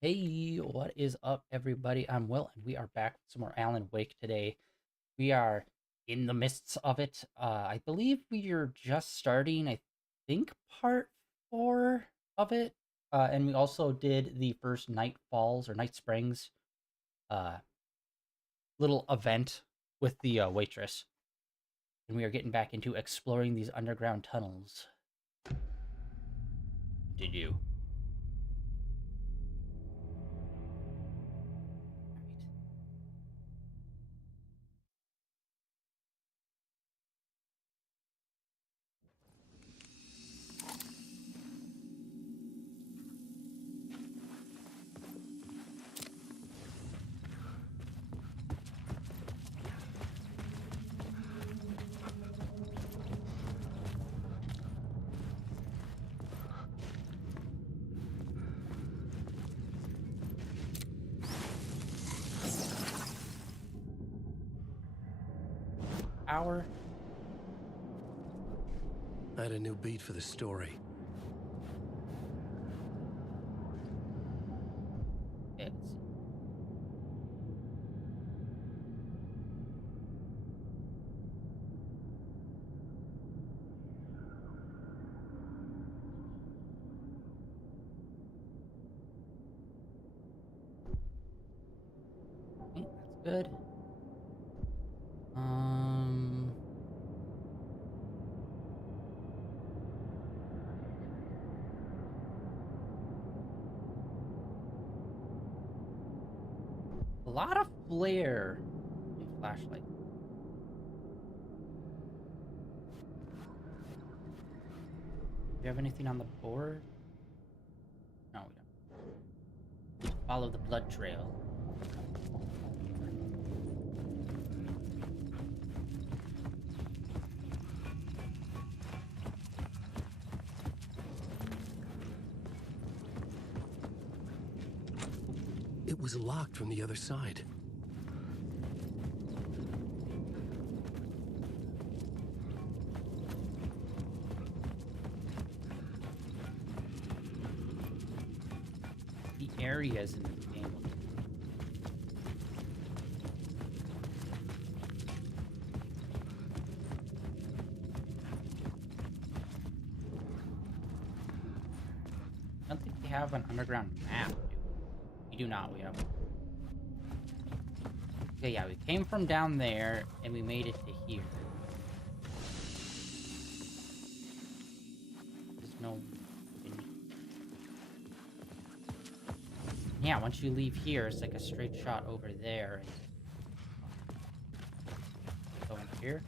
Hey, what is up, everybody? I'm Will, and we are back with some more Alan Wake today. We are in the midst of it. I believe we are just starting, I think, part four of it. And we also did the first Night Falls or Night Springs uh, little event with the waitress. And we are getting back into exploring these underground tunnels. Did you? Hour? I had a new beat for the story. Okay, let's see. Okay, that's good. Um, a lot of flare and flashlight. Do you have anything on the board? No, we don't. Follow the blood trail. It was locked from the other side. The areas in this game. I don't think we have an underground map, do we? We do not. We have. Okay, yeah, we came from down there and we made it to here. There's no. Yeah, once you leave here, it's like a straight shot over there. And go in here.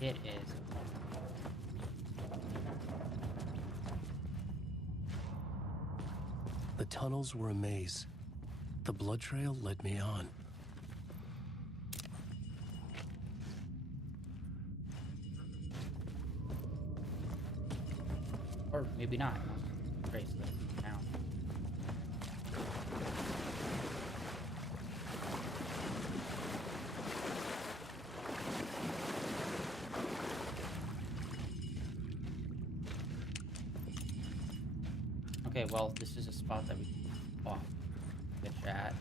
It is. The tunnels were a maze. The blood trail led me on. Or maybe not. Trace the town. Okay, well, this is a spot that we can off the chat.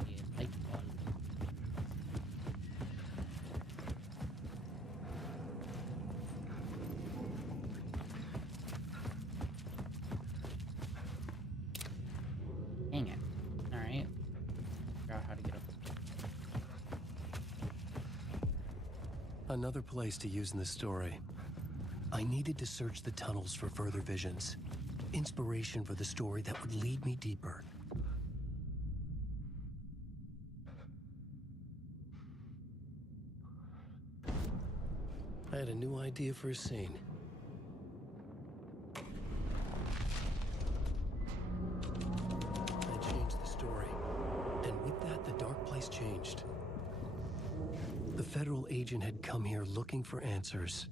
The light bulb. Dang it. Alright. Figure out how to get up. Another place to use in the story. I needed to search the tunnels for further visions. Inspiration for the story that would lead me deeper. I had a new idea for a scene. I changed the story. And with that, the dark place changed. The federal agent had come here looking for answers.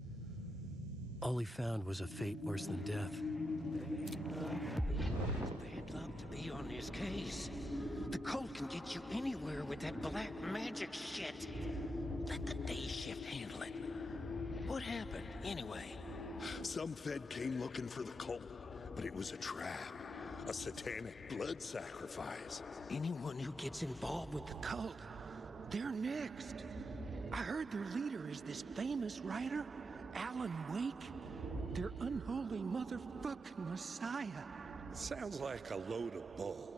All he found was a fate worse than death. Bad luck to be on this case. The cult can get you anywhere with that black magic shit. Let the day shift handle it. What happened, anyway? Some Fed came looking for the cult, but it was a trap. A satanic blood sacrifice. Anyone who gets involved with the cult, they're next. I heard their leader is this famous writer, Alan Wake. Their unholy motherfucking messiah. Sounds like a load of bull.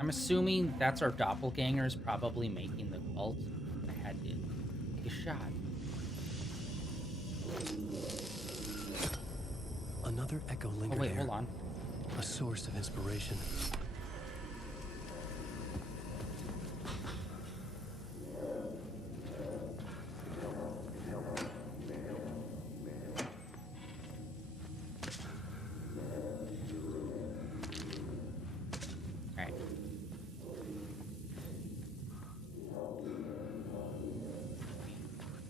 I'm assuming that's our doppelgangers probably making the cult. I had to take a shot. Another echo Oh lingered wait, here. hold on. A source of inspiration. Alright.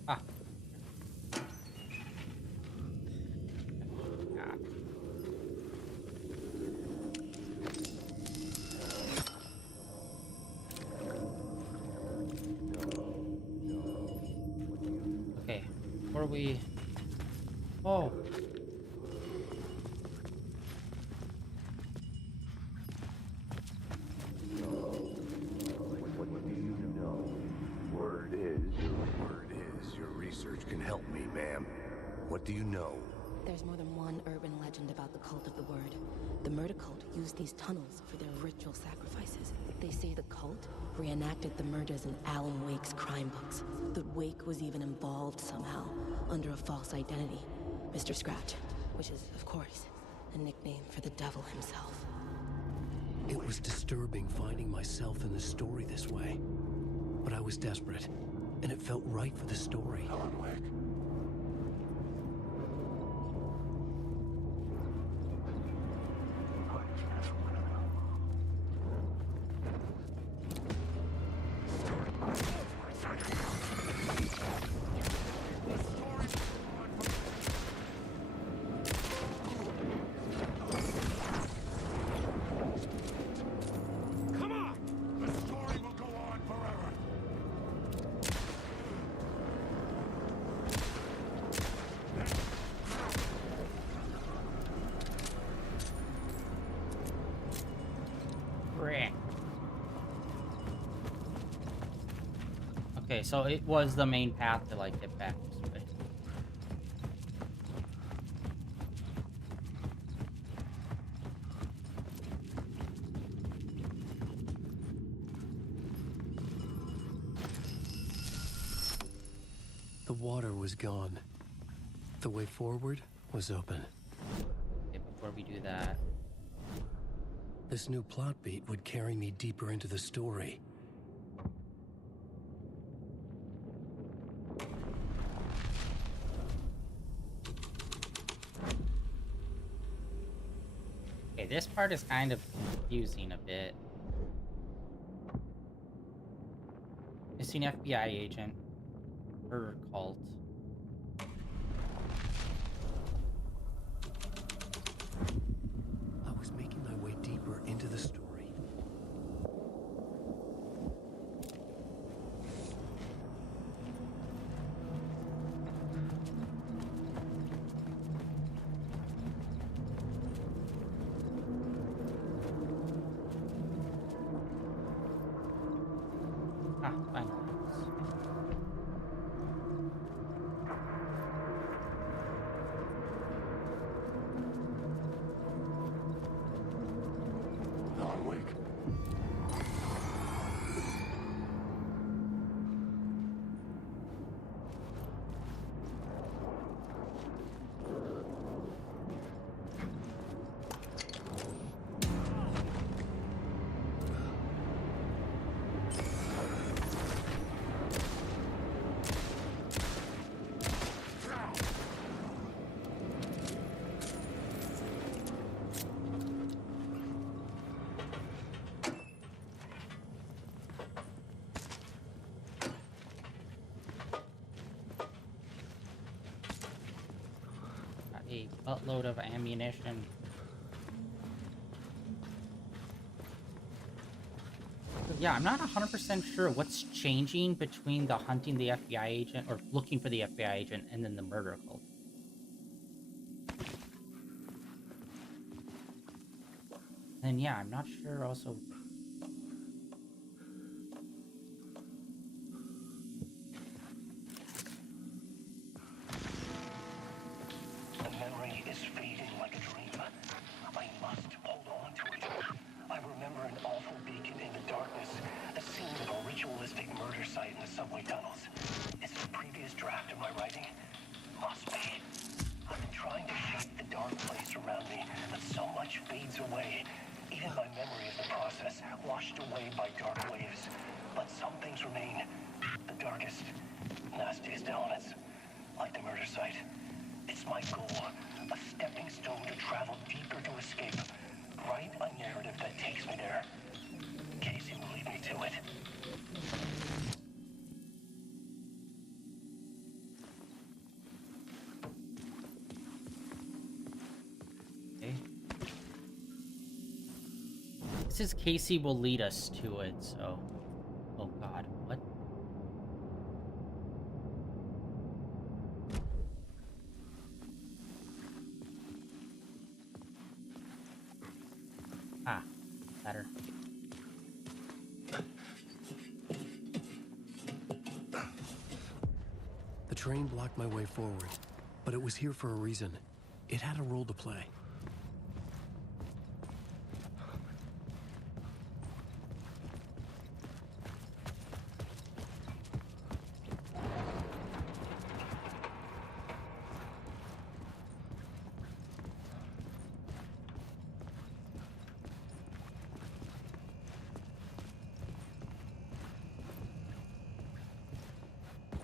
Ah. Ah. Okay. Before we... Oh. Word is your research can help me, ma'am. What do you know? There's more than one urban legend about the Cult of the Word. The murder cult used these tunnels for their ritual sacrifices. They say the cult reenacted the murders in Alan Wake's crime books. That Wake was even involved somehow, under a false identity. Mr. Scratch, which is, of course, a nickname for the devil himself. It was disturbing finding myself in the story this way. But I was desperate, and it felt right for the story. Alan Wake. Come on! The story will go on forever! Frick. Okay, so it was the main path to like get back this way. The water was gone. The way forward was open. Okay, before we do that. This new plot beat would carry me deeper into the story. Okay, this part is kind of confusing a bit. Missing FBI agent. Murder cult. I was making my way deeper into the story. Ah, fine. Alan Wake. Got a buttload of ammunition. The Yeah, I'm not 100% sure what's changing between the hunting the FBI agent or looking for the FBI agent and then the murder cult. And yeah, I'm not sure also. The memory is fading like a dream. I must hold on to it. I remember an awful beacon in the darkness, the scene of a ritualistic murder site in the subway tunnels. Is it a previous draft of my writing? Must be. I've been trying to shape the dark place around me, but so much fades away. Even my memory of the process, washed away by dark waves. But some things remain. The darkest, nastiest elements, like the murder site. It's my goal, a stepping stone to travel deeper to escape. Write a narrative that takes me there. Casey will lead me to it. Okay. This is Casey will lead us to it, so. Oh god, what? Ah, better. The train blocked my way forward, but it was here for a reason. It had a role to play.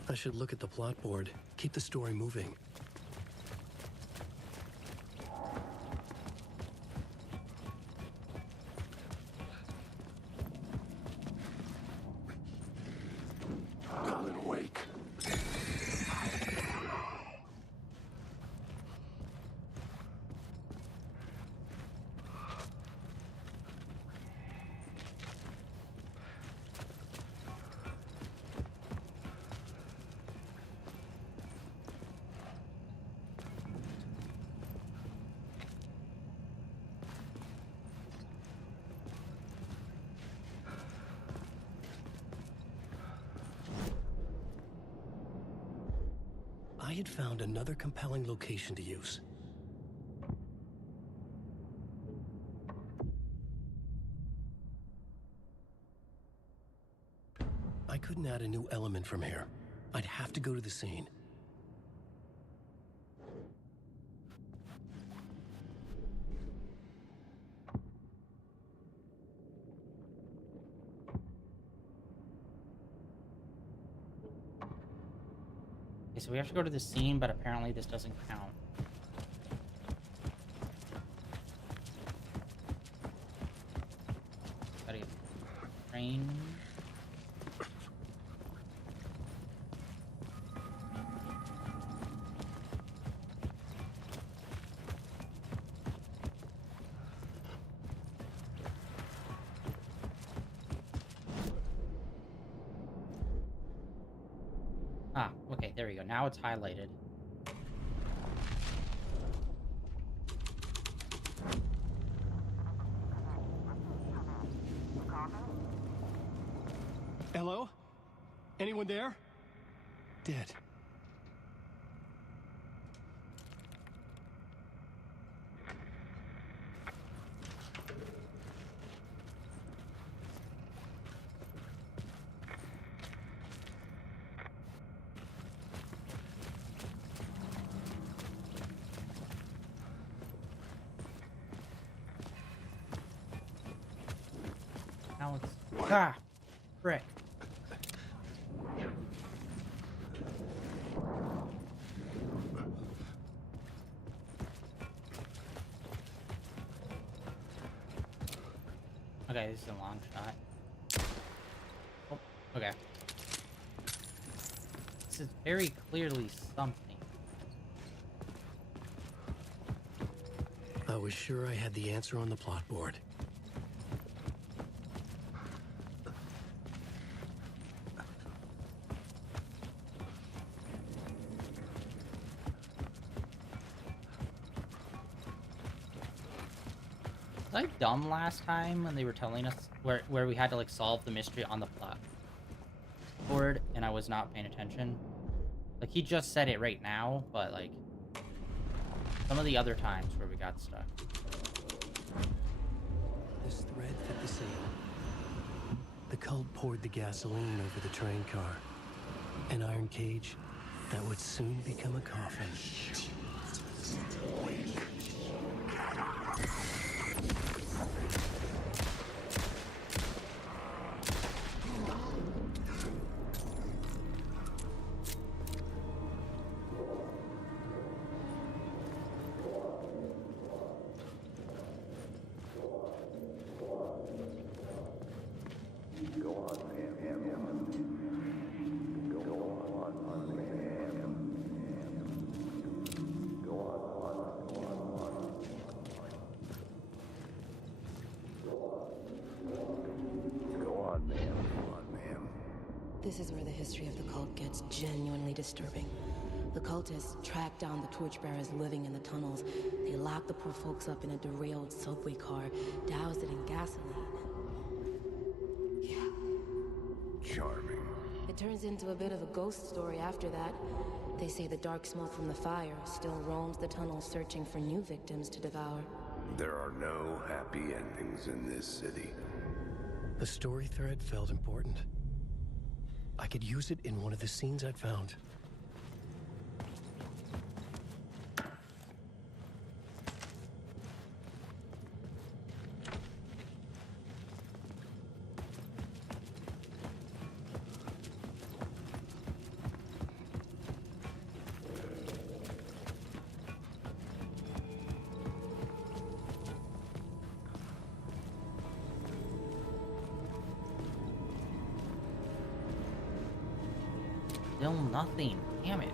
I should look at the plot board, keep the story moving. Alan Wake. I had found another compelling location to use. I couldn't add a new element from here. I'd have to go to the scene. Okay, so we have to go to the scene, but apparently this doesn't count. Gotta get the train. Ah, okay, there we go. Now it's highlighted. Hello? Anyone there? Dead. Now it's... Ah! Frick. Okay, this is a long shot. Oh, okay. This is very clearly something. I was sure I had the answer on the plot board. Was I dumb last time when they were telling us where we had to like solve the mystery on the plot board and I was not paying attention? Like he just said it right now, but like some of the other times where we got stuck. This thread fit the same. The cult poured the gasoline over the train car. An iron cage that would soon become a coffin. This is where the history of the cult gets genuinely disturbing. The cultists tracked down the torchbearers living in the tunnels. They locked the poor folks up in a derailed subway car, doused it in gasoline. Yeah. Charming. It turns into a bit of a ghost story after that. They say the dark smoke from the fire still roams the tunnels searching for new victims to devour. There are no happy endings in this city. The story thread felt important. I could use it in one of the scenes I'd found. Still nothing. Damn it.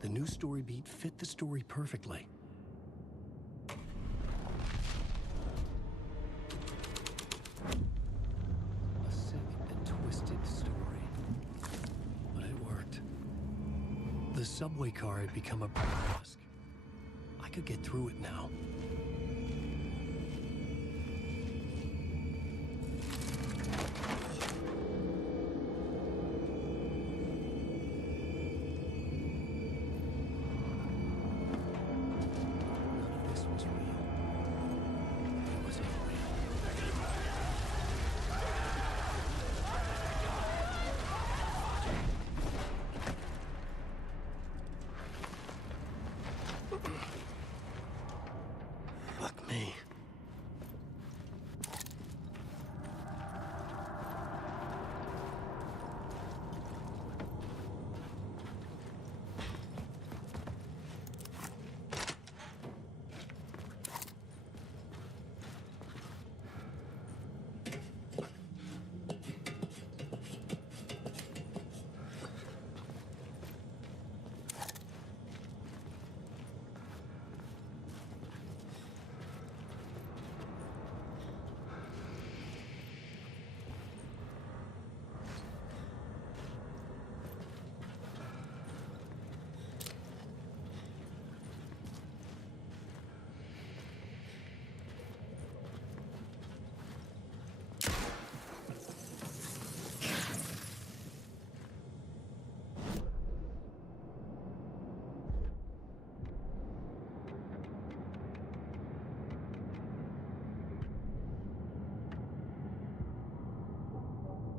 The new story beat fit the story perfectly. A sick and twisted story. But it worked. The subway car had become a burlesque. I could get through it now. None of this was real. It was unreal. Fuck me.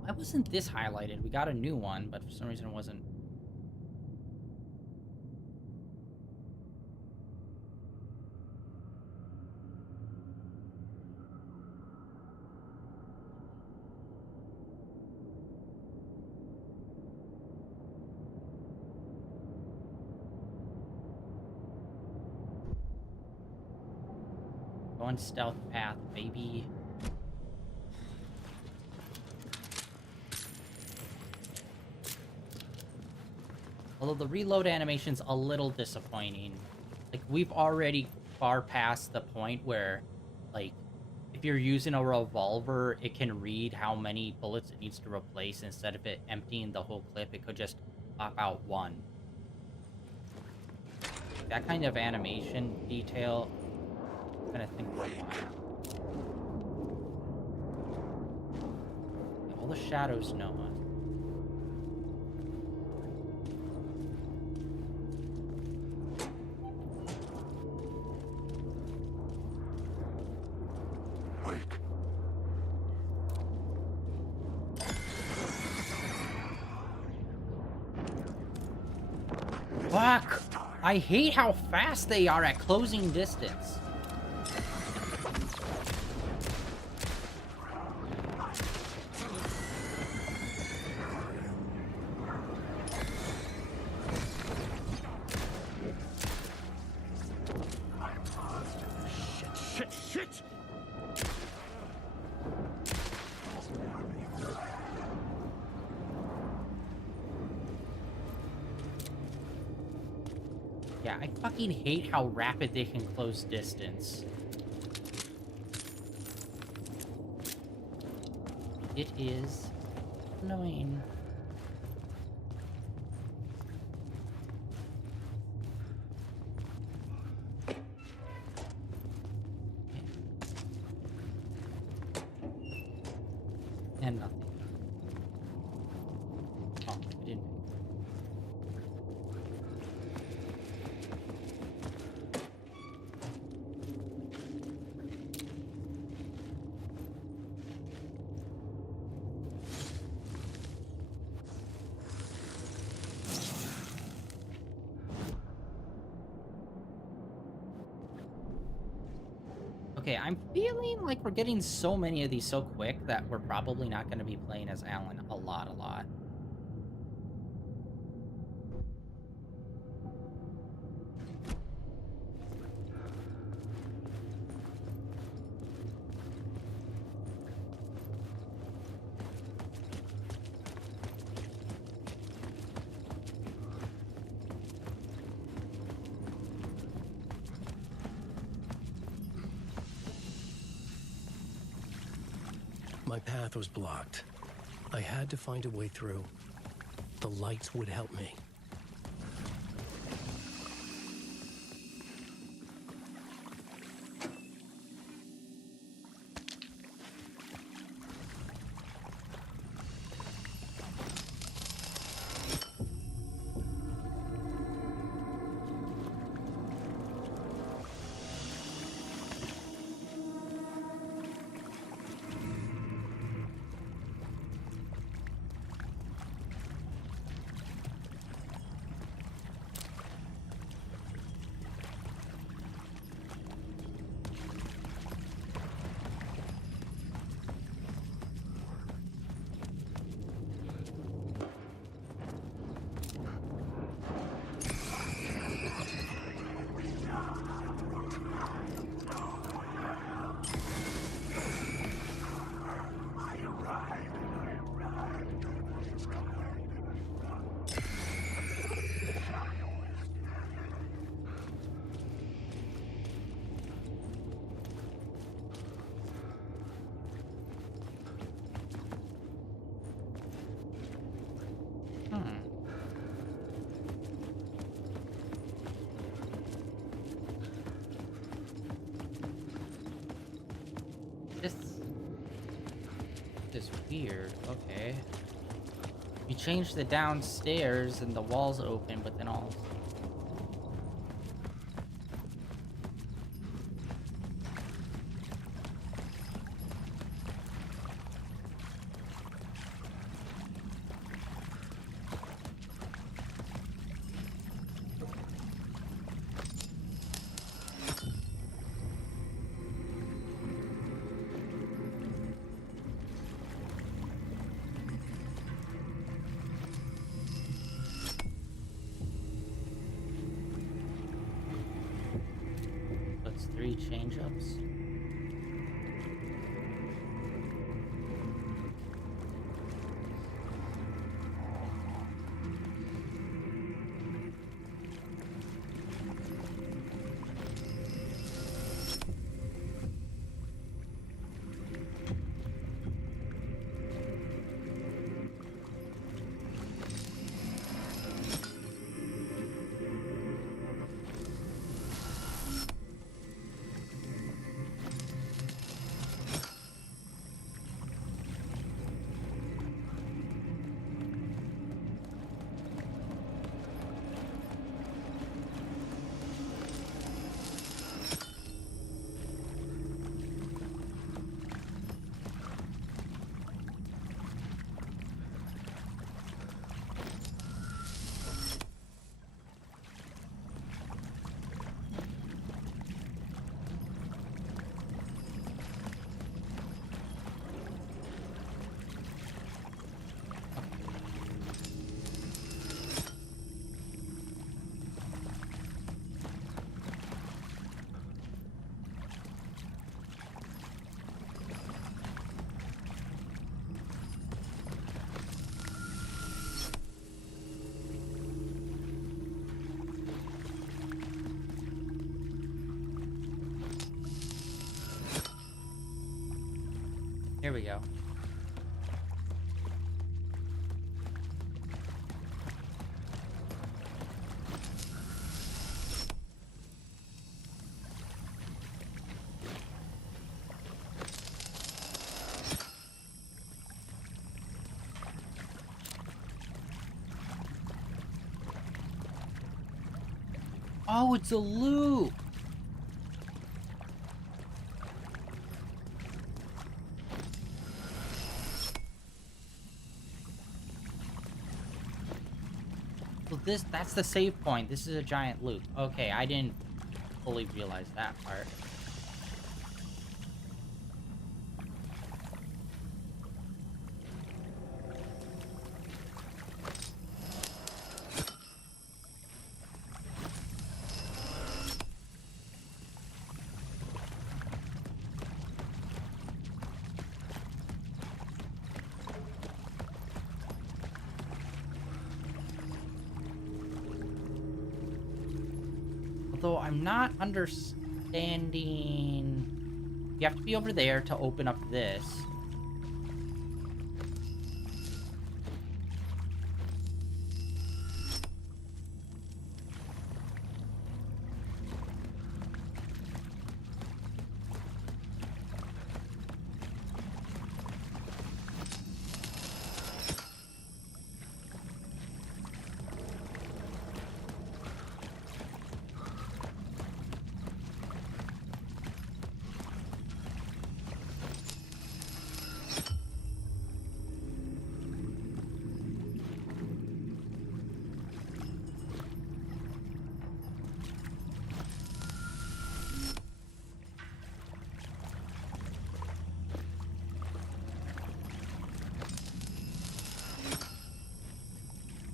Why wasn't this highlighted? We got a new one, but for some reason it wasn't. Going stealth path, baby. Although the reload animation's a little disappointing. Like, we've already far past the point where, like, if if you're using a revolver, it can read how many bullets it needs to replace. Instead of it emptying the whole clip, it could just pop out one. Like that kind of animation detail, I'm trying to think what one. Yeah, all the shadows know it. Wake. Fuck! I hate how fast they are at closing distance. Shit, shit! Yeah, I fucking hate how rapid they can close distance. It is annoying. And nothing. Oh, I didn't. Okay, I'm feeling like we're getting so many of these so quick that we're probably not going to be playing as Alan a lot. My path was blocked. I had to find a way through. The lights would help me. This is weird. Okay. You change the downstairs and the walls open, but then all... That's 3 change-ups. There we go. Oh, it's a loop. So that's the save point. This is a giant loop. Okay, I didn't fully realize that part. Although I'm not understanding... You have to be over there to open up this.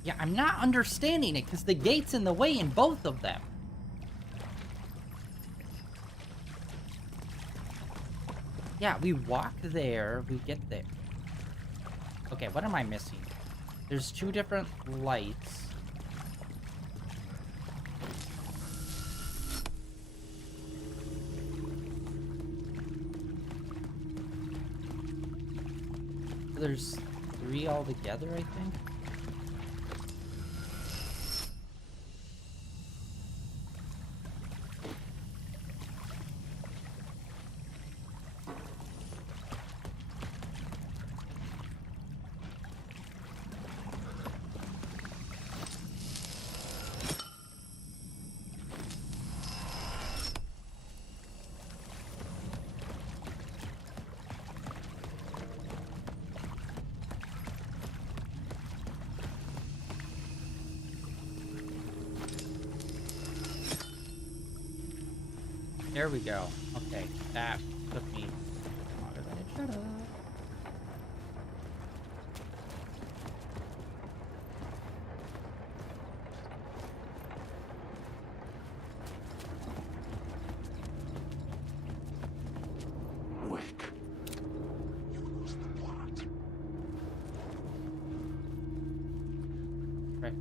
Yeah, I'm not understanding it because the gate's in the way in both of them. Yeah, we walk there, we get there. Okay, what am I missing? There's two different lights. There's three altogether, I think. There we go. Okay, that took me longer than it should have. Wake. You lose the plot. Right.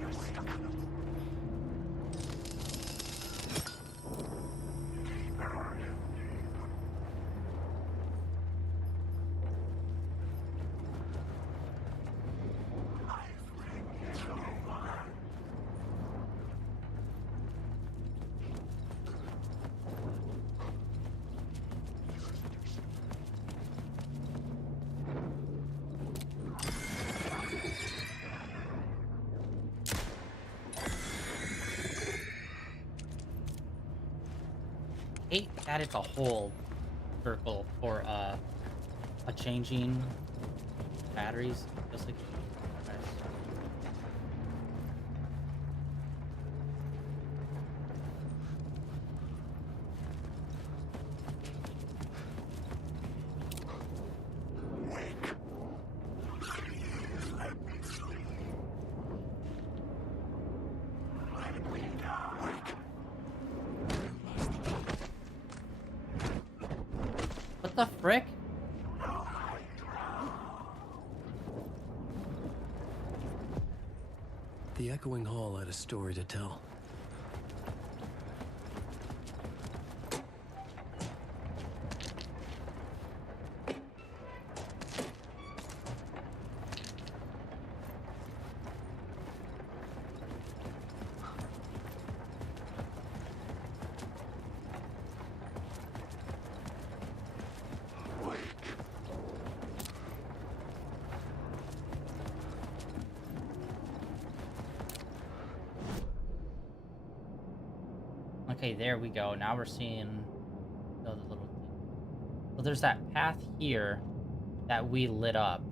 You're stuck in a loop. Deeper. I've ridden so hard. Hate that it's a whole circle for a changing batteries, just like. Wake. Please let me sleep. Let me die. Wake. What the frick? The echoing hall had a story to tell. Okay, there we go. Now we're seeing the little thing. So there's that path here that we lit up.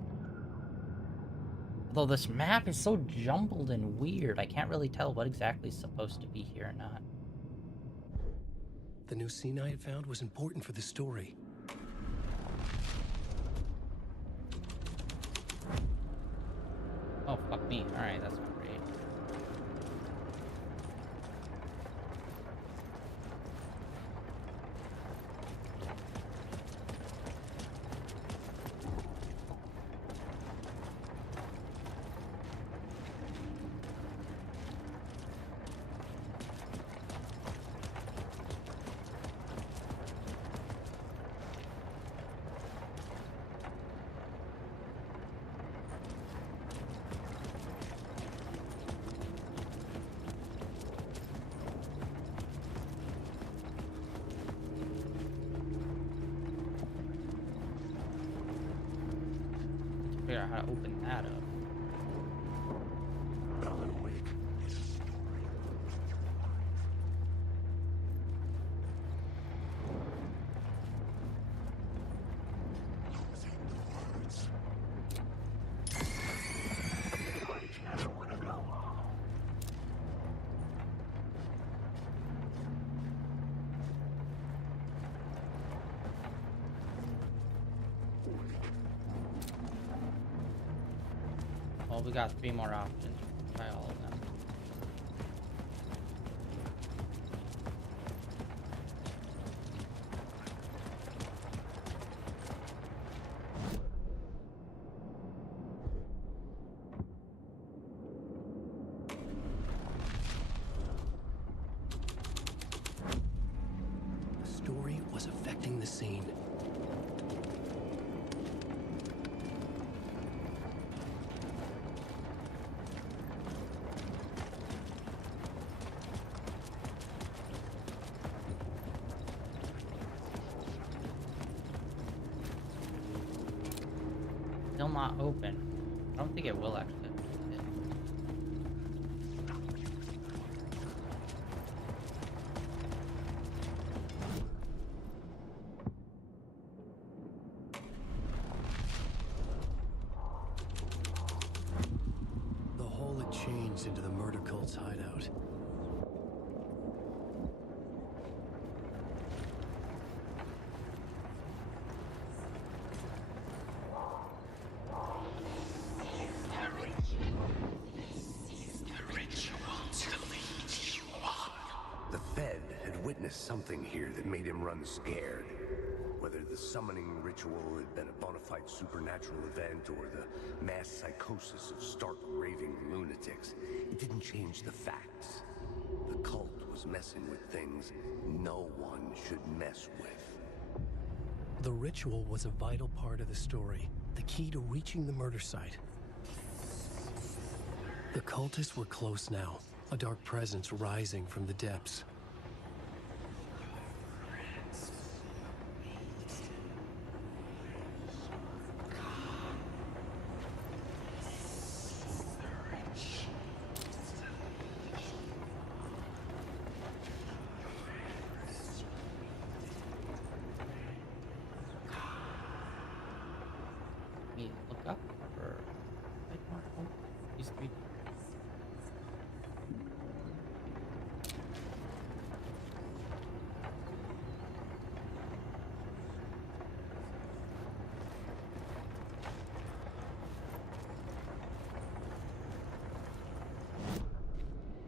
Although this map is so jumbled and weird, I can't really tell what exactly is supposed to be here or not. The new scene I had found was important for the story. Oh, fuck me. Alright, that's great. Figure out how to open that up. Alan Wake is a story. Losing the words. I just want to go home. Well, we got 3 more options. Try all of them. The story was affecting the scene. Still not open. I don't think it will actually. The hole had changed into the murder cult's hideout. The Fed had witnessed something here that made him run scared. Whether the summoning ritual had been a bona fide supernatural event or the mass psychosis of stark raving lunatics, it didn't change the facts. The cult was messing with things no one should mess with. The ritual was a vital part of the story, the key to reaching the murder site. The cultists were close now, a dark presence rising from the depths. Me look up or oh, these 3.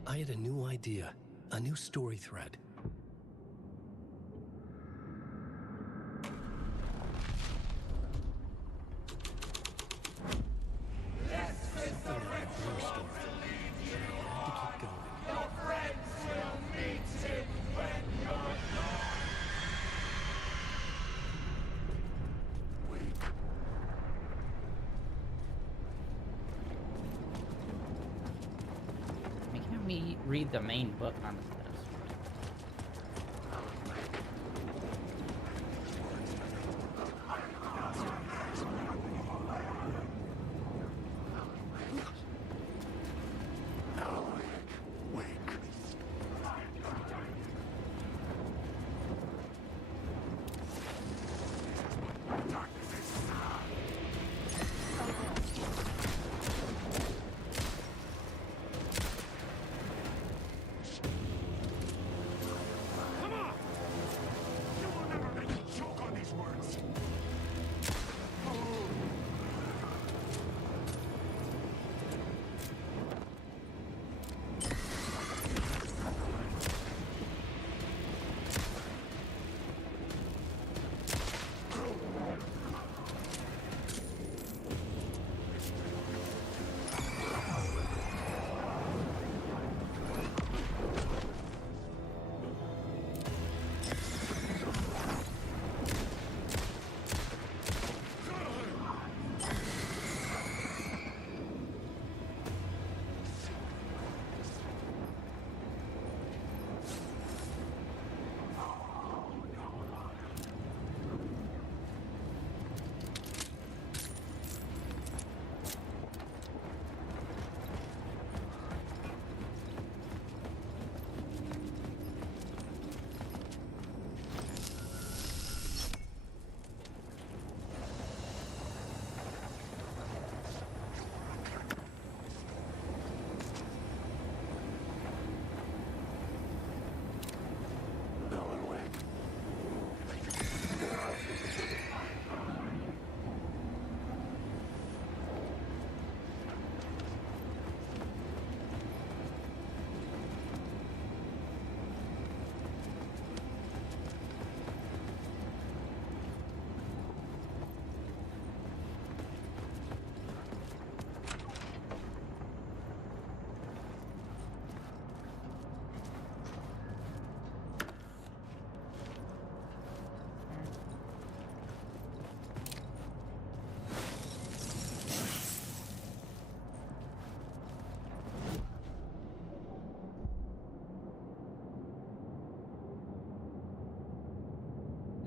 I had a new idea, a new story thread. Something like a blue story. read the main book on this.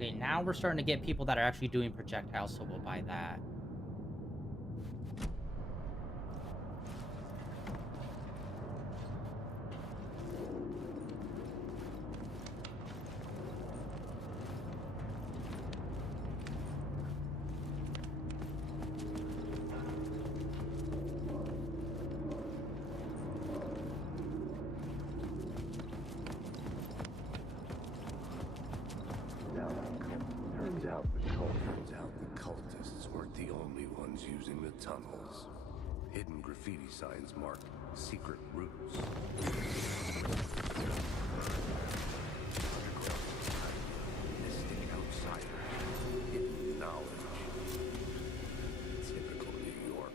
Okay, now we're starting to get people that are actually doing projectiles, so we'll buy that. Turns out the cultists weren't the only ones using the tunnels. Hidden graffiti signs marked secret routes. Mystic outsiders, hidden knowledge. Typical New York.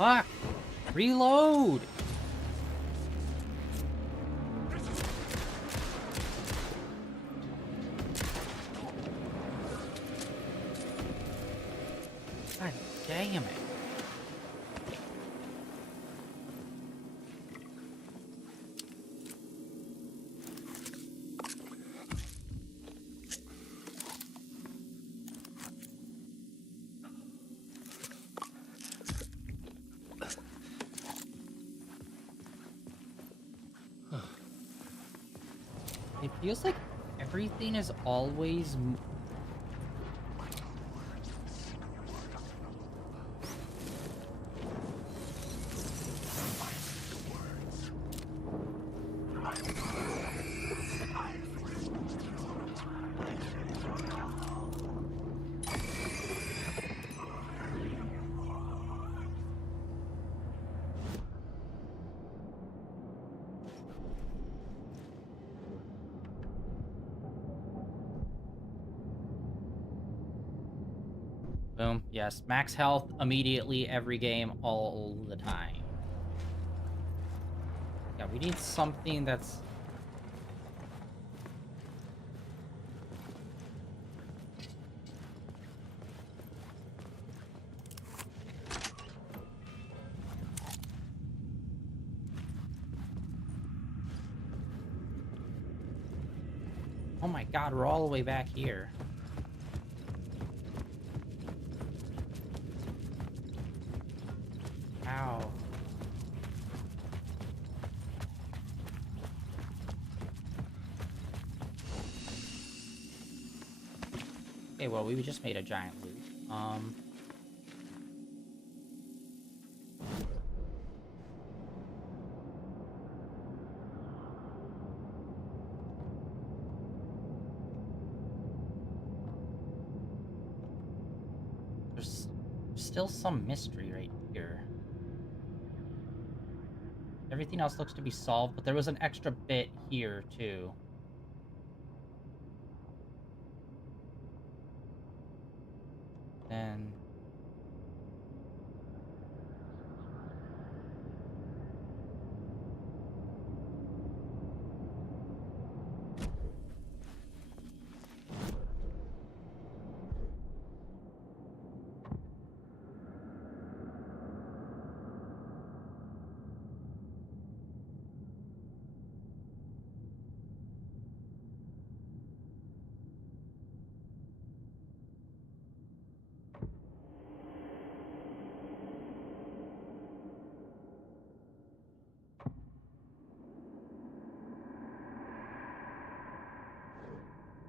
Fuck! Reload! God damn it. It feels like everything is always Boom. Yes. Max health immediately every game all the time. Yeah, we need something that's... Oh my god, we're all the way back here. Ow. Okay, well, we just made a giant loop. There's still some mystery right here. Everything else looks to be solved, but there was an extra bit here, too. Then...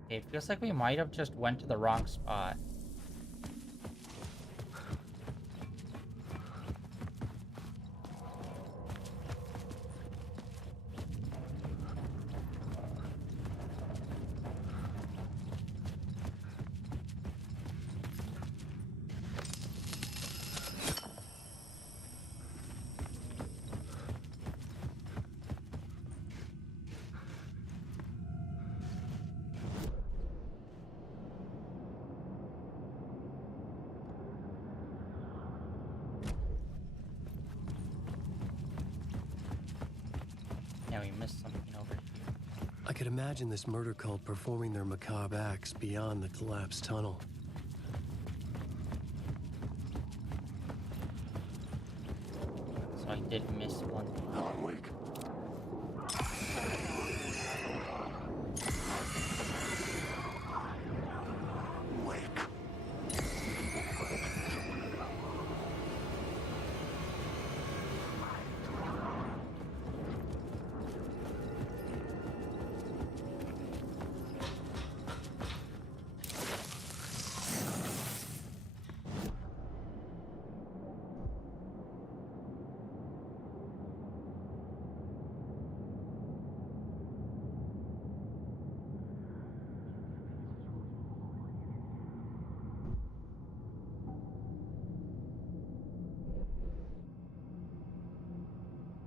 it feels like we might have just went to the wrong spot. Yeah, we missed something over here. I could imagine this murder cult performing their macabre acts beyond the collapsed tunnel. So I did miss one. Alan Wake. Wake.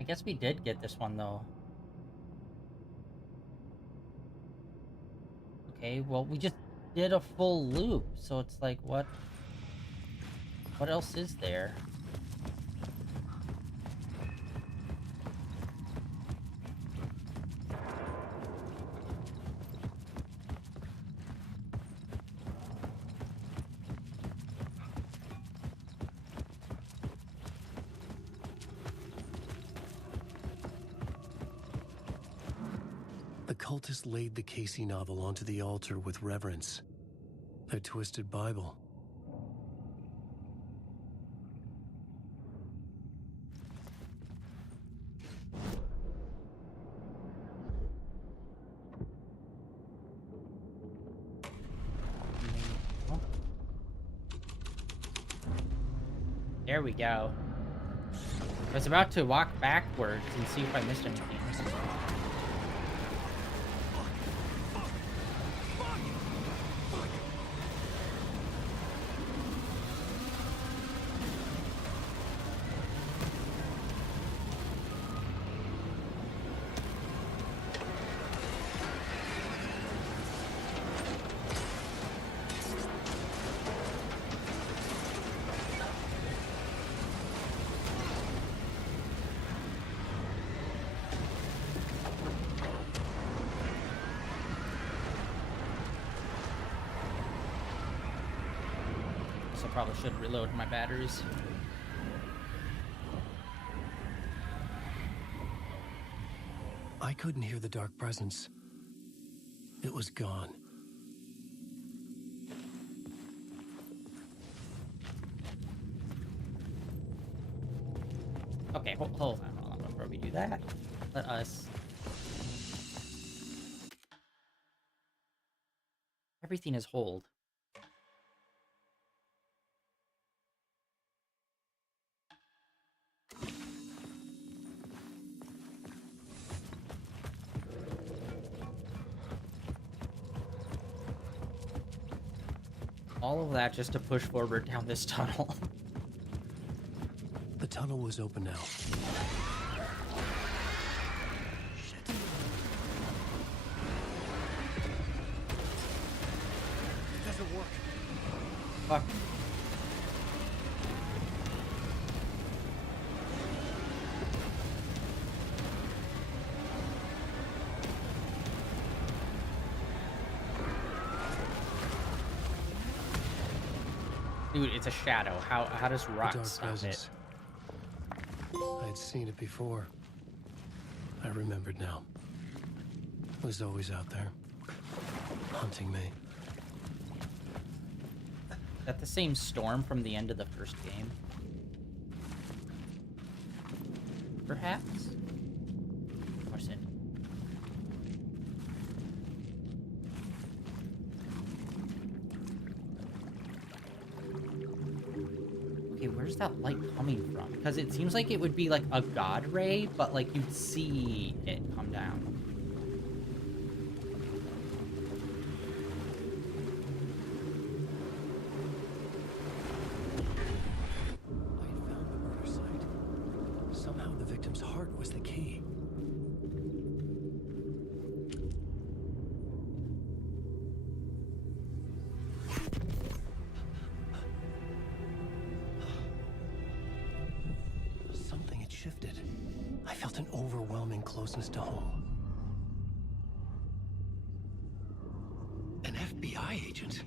I guess we did get this one, though. Okay, well, we just did a full loop, so it's like, what? What else is there? The cultists laid the Casey novel onto the altar with reverence. Their twisted Bible. There we go. I was about to walk backwards and see if I missed anything. also probably should reload my batteries. I couldn't hear the dark presence. It was gone. Okay, hold on before we do that. Let us... Everything is hold. All of that just to push forward down this tunnel. The tunnel was open now. Shit. It doesn't work. Fuck. Dude, it's a shadow. How does rock stop it? I had seen it before. I remembered now. It was always out there, hunting me. Is that the same storm from the end of the first game? Perhaps? Or Cindy? Okay, where's that light coming from? Because it seems like it would be like a god ray, but like you'd see it come down. I had found the murder site. Somehow the victim's heart was the key. Something had shifted. I felt an overwhelming closeness to home. An FBI agent?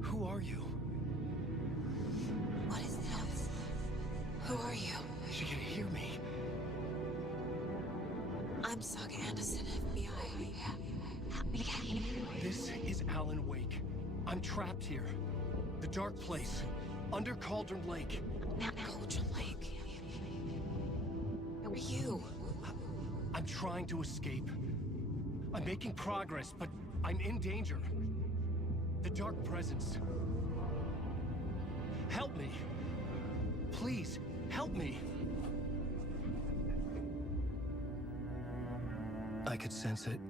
Who are you? What is this? Who are you? She can hear me. I'm Saga Anderson, FBI. This is Alan Wake. I'm trapped here. The dark place. Under Cauldron Lake. Cauldron Lake. Who are you? I'm trying to escape. I'm making progress, but I'm in danger. The dark presence. Help me. Please, help me. I could sense it.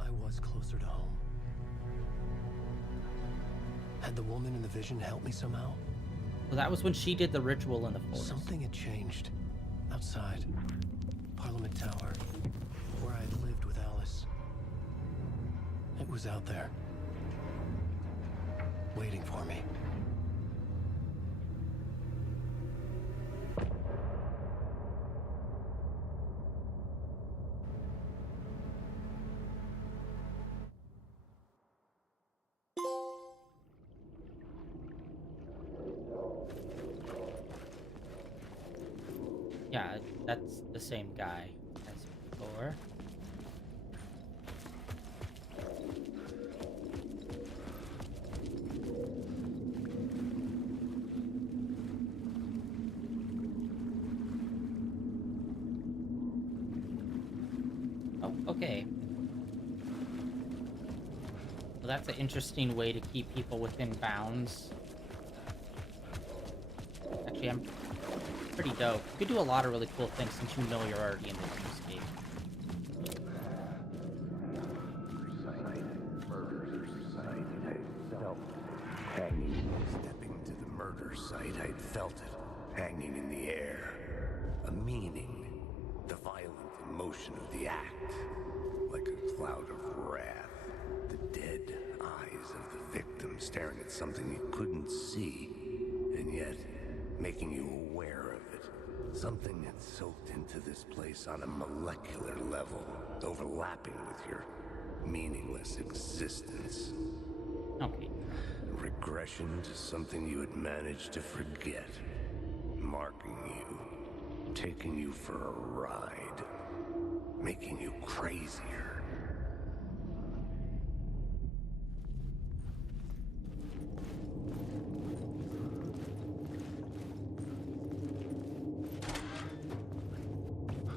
I was closer to home. Had the woman in the vision helped me somehow? So that was when she did the ritual in the forest. Something had changed. Outside. Parliament Tower. Where I had lived with Alice. It was out there. Waiting for me. Yeah, that's the same guy as before. Oh, okay. Well, that's an interesting way to keep people within bounds. Actually, I'm pretty dope. You could do a lot of really cool things since you know you're already in the dreamscape. Stepping to the murder site, I'd felt it, hanging in the air. A meaning, the violent emotion of the act, like a cloud of wrath. The dead eyes of the victim staring at something you couldn't see, and yet making you aware of it. Something had soaked into this place on a molecular level, overlapping with your meaningless existence. Okay. Regression to something you had managed to forget. Marking you. Taking you for a ride. Making you crazier.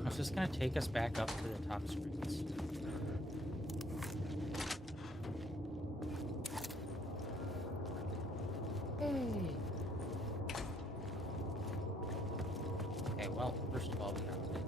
It's just gonna take us back up to the top screens. Hey. Okay, well, first of all, we got to...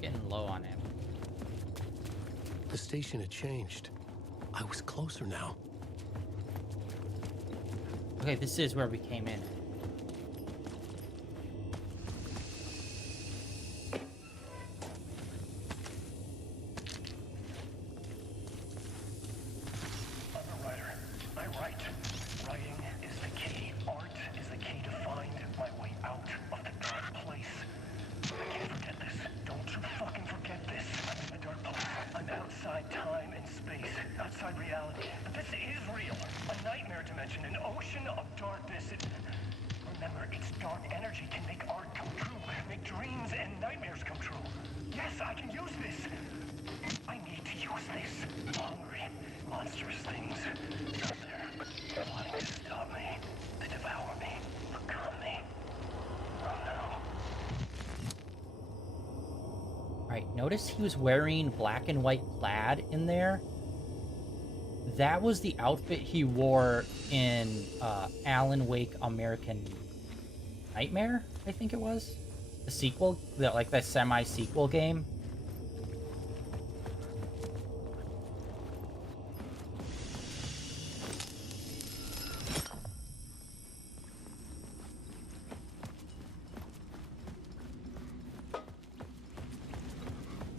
Getting low on ammo. The station had changed. I was closer now. Okay, this is where we came in. Writer, I write. Writing is the key. Art is the key to find my way out of the dark place. I can't forget this. Don't you fucking forget this. I'm in the dark place. I'm outside time and space. Outside reality. But this is real. A nightmare dimension. An ocean of darkness. Remember, its dark energy can make art come true. Make dreams and nightmares come true. Yes, I can use this. I need to use this. Hungry, monstrous things out there, wanting to stop me, to devour me, become me. Oh no. Alright, notice he was wearing black and white plaid in there. That was the outfit he wore in Alan Wake American Nightmare, I think it was. The sequel, like the semi-sequel game.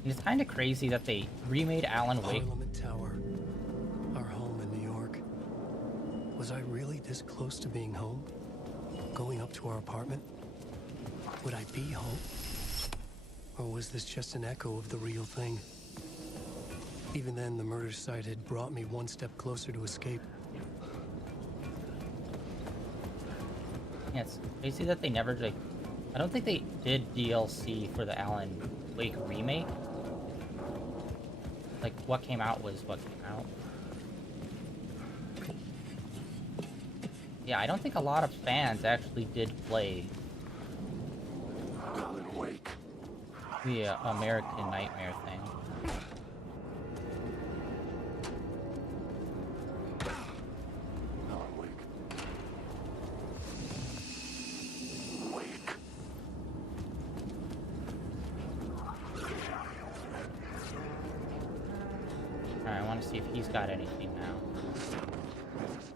And it's kind of crazy that they remade Alan Wake. Parliament Tower. Our home in New York. Was I really this close to being home? Going up to our apartment? Would I be home? Or was this just an echo of the real thing? Even then, the murder site had brought me one step closer to escape. Yeah, it's crazy that they never, like... I don't think they did DLC for the Alan Wake remake. Like, what came out was what came out. Yeah, I don't think a lot of fans actually did play Alan Wake. the American Nightmare thing. Alan Wake. Wake. Alright, I want to see if he's got anything now.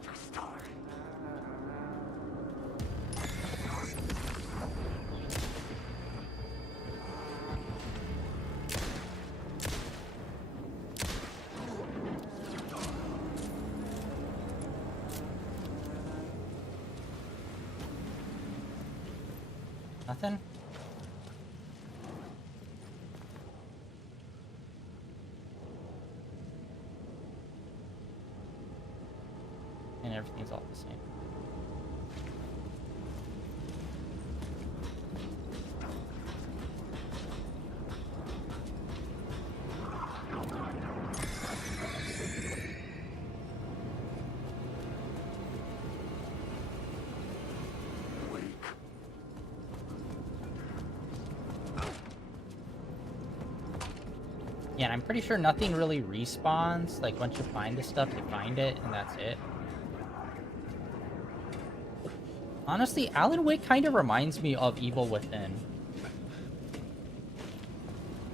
Just start. Nothing? And everything's all the same. Wake. Yeah, and I'm pretty sure nothing really respawns. Like, once you find the stuff, you find it, and that's it. Honestly, Alan Wake kind of reminds me of Evil Within.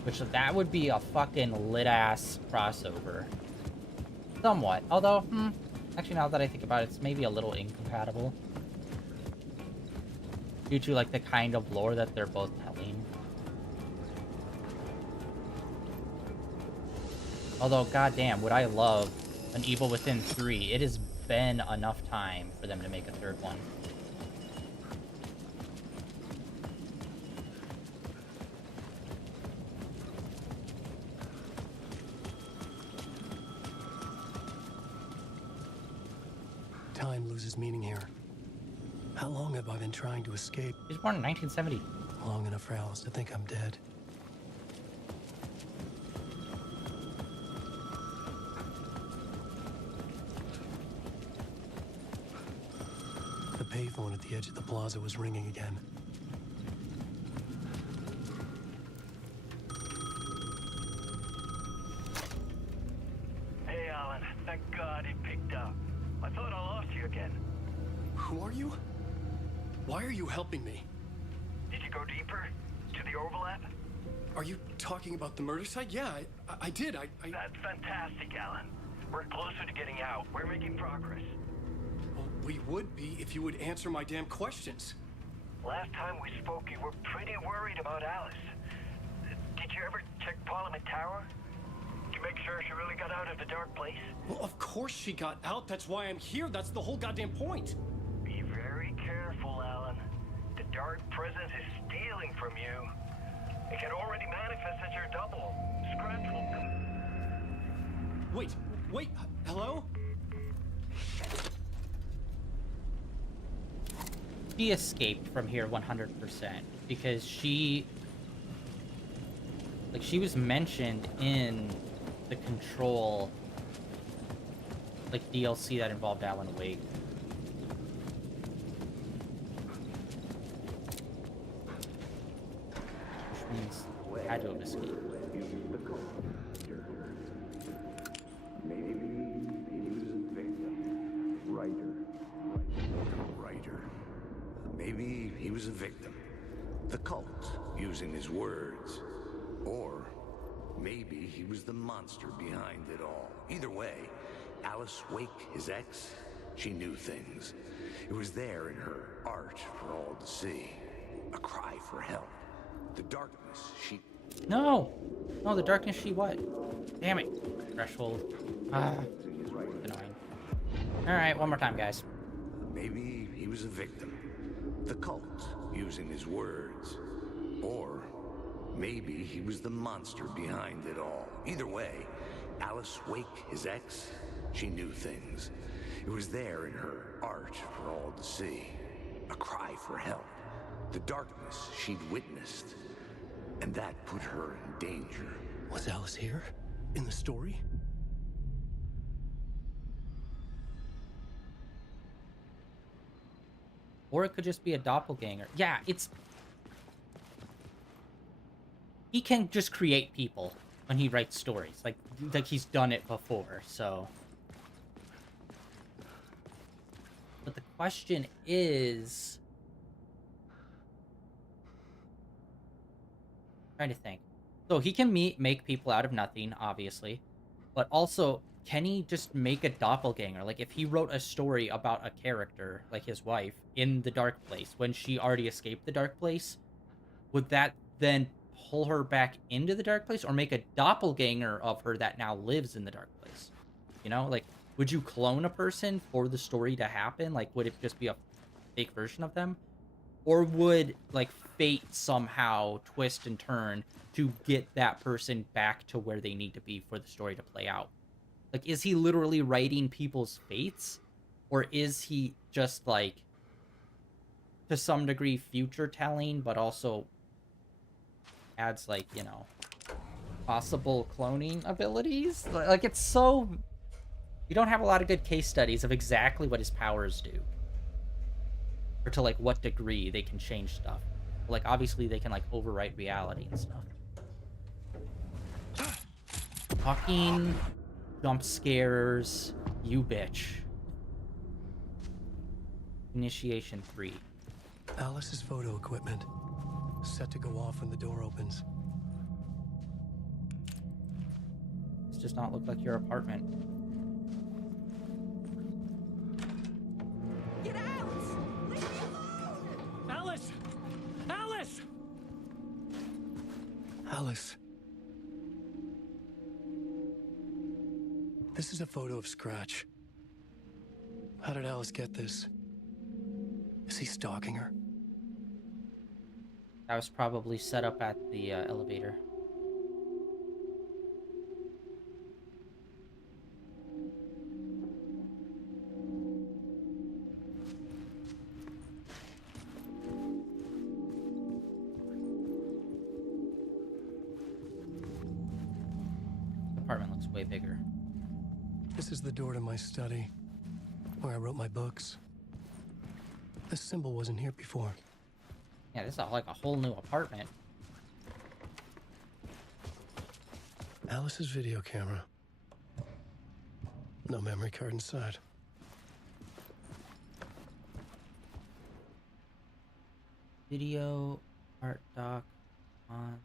Which, that would be a fucking lit-ass crossover. Somewhat. Although, actually, now that I think about it, it's maybe a little incompatible. Due to, like, the kind of lore that they're both telling. Although, goddamn, would I love an Evil Within 3. It has been enough time for them to make a third one. Time loses meaning here. How long have I been trying to escape? He was born in 1970. Long enough for Alice to think I'm dead. The payphone at the edge of the plaza was ringing again. Hey, Alan. Thank God he picked up. I thought I lost you again. Who are you? Why are you helping me? Did you go deeper? To the overlap? Are you talking about the murder site? Yeah, I did. That's fantastic, Alan. We're closer to getting out. We're making progress. Well, we would be if you would answer my damn questions. Last time we spoke, you were pretty worried about Alice. Did you ever check Parliament Tower? To make sure she really got out of the dark place? Well, of course she got out. That's why I'm here. That's the whole goddamn point. Be very careful, Alan. The dark presence is stealing from you. It can already manifest as your double. Scratch will come. Wait, hello? She escaped from here 100% because she was mentioned in the Control, like, DLC that involved Alan Wake. Which means I had to have escaped. Maybe he was a victim. The cult, using his words. Or maybe he was the monster behind it all. Either way, Alice Wake, his ex, she knew things. It was there in her art for all to see. A cry for help. The darkness she... No, the darkness she what? Damn it. Threshold. Annoying. Alright, one more time, guys. Maybe he was a victim. The cult, using his words. Or maybe he was the monster behind it all. Either way, Alice Wake, his ex, she knew things. It was there in her art for all to see. A cry for help. The darkness she'd witnessed. And that put her in danger. Was Alice here? In the story? Or it could just be a doppelganger. Yeah, he can just create people when he writes stories. Like he's done it before, so. But the question is... trying to think. So he can make people out of nothing, obviously. But also, can he just make a doppelganger? Like, if he wrote a story about a character, like his wife, in the dark place, when she already escaped the dark place, would that then pull her back into the dark place? Or make a doppelganger of her that now lives in the dark place? You know, like, would you clone a person for the story to happen? Like, would it just be a fake version of them? Or would, like, fate somehow twist and turn to get that person back to where they need to be for the story to play out? Like, is he literally writing people's fates? Or is he just, like, to some degree, future telling, but also adds, like, you know, possible cloning abilities? Like, it's so... we don't have a lot of good case studies of exactly what his powers do. Or to, like, what degree they can change stuff. Like, obviously, they can, like, overwrite reality and stuff. Fucking jump scares, you bitch. Initiation 3. Alice's photo equipment. Set to go off when the door opens. This does not look like your apartment. Get out! Leave me alone! Alice! Alice! Alice. This is a photo of Scratch. How did Alice get this? Is he stalking her? That was probably set up at the elevator. The apartment looks way bigger. This is the door to my study, where I wrote my books. This symbol wasn't here before. Yeah, this is like a whole new apartment. Alice's video camera. No memory card inside. Video, art doc, on.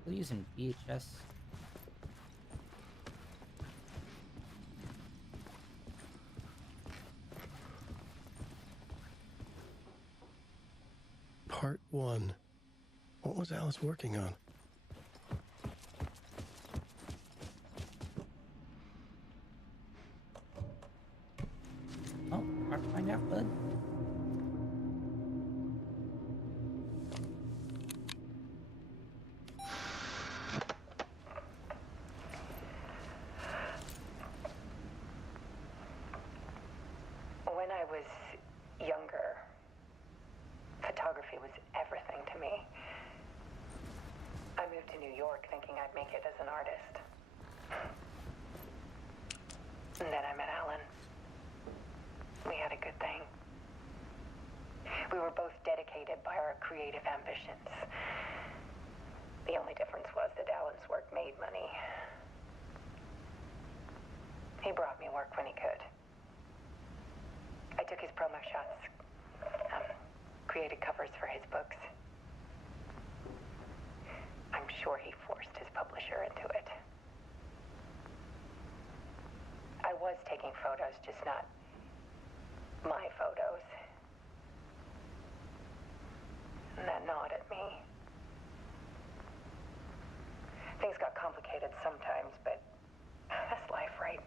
Still using VHS. Part 1. What was Alice working on? Oh, hard to find out, bud. When I was younger, photography was everything to me. I moved to New York thinking I'd make it as an artist. And then I met Alan. We had a good thing. We were both dedicated by our creative ambitions. The only difference was that Alan's work made money. He brought me work when he could. I took his promo shots, created covers for his books. I'm sure he forced his publisher into it. I was taking photos, just not my photos. And that gnawed at me. Things got complicated sometimes, but that's life, right?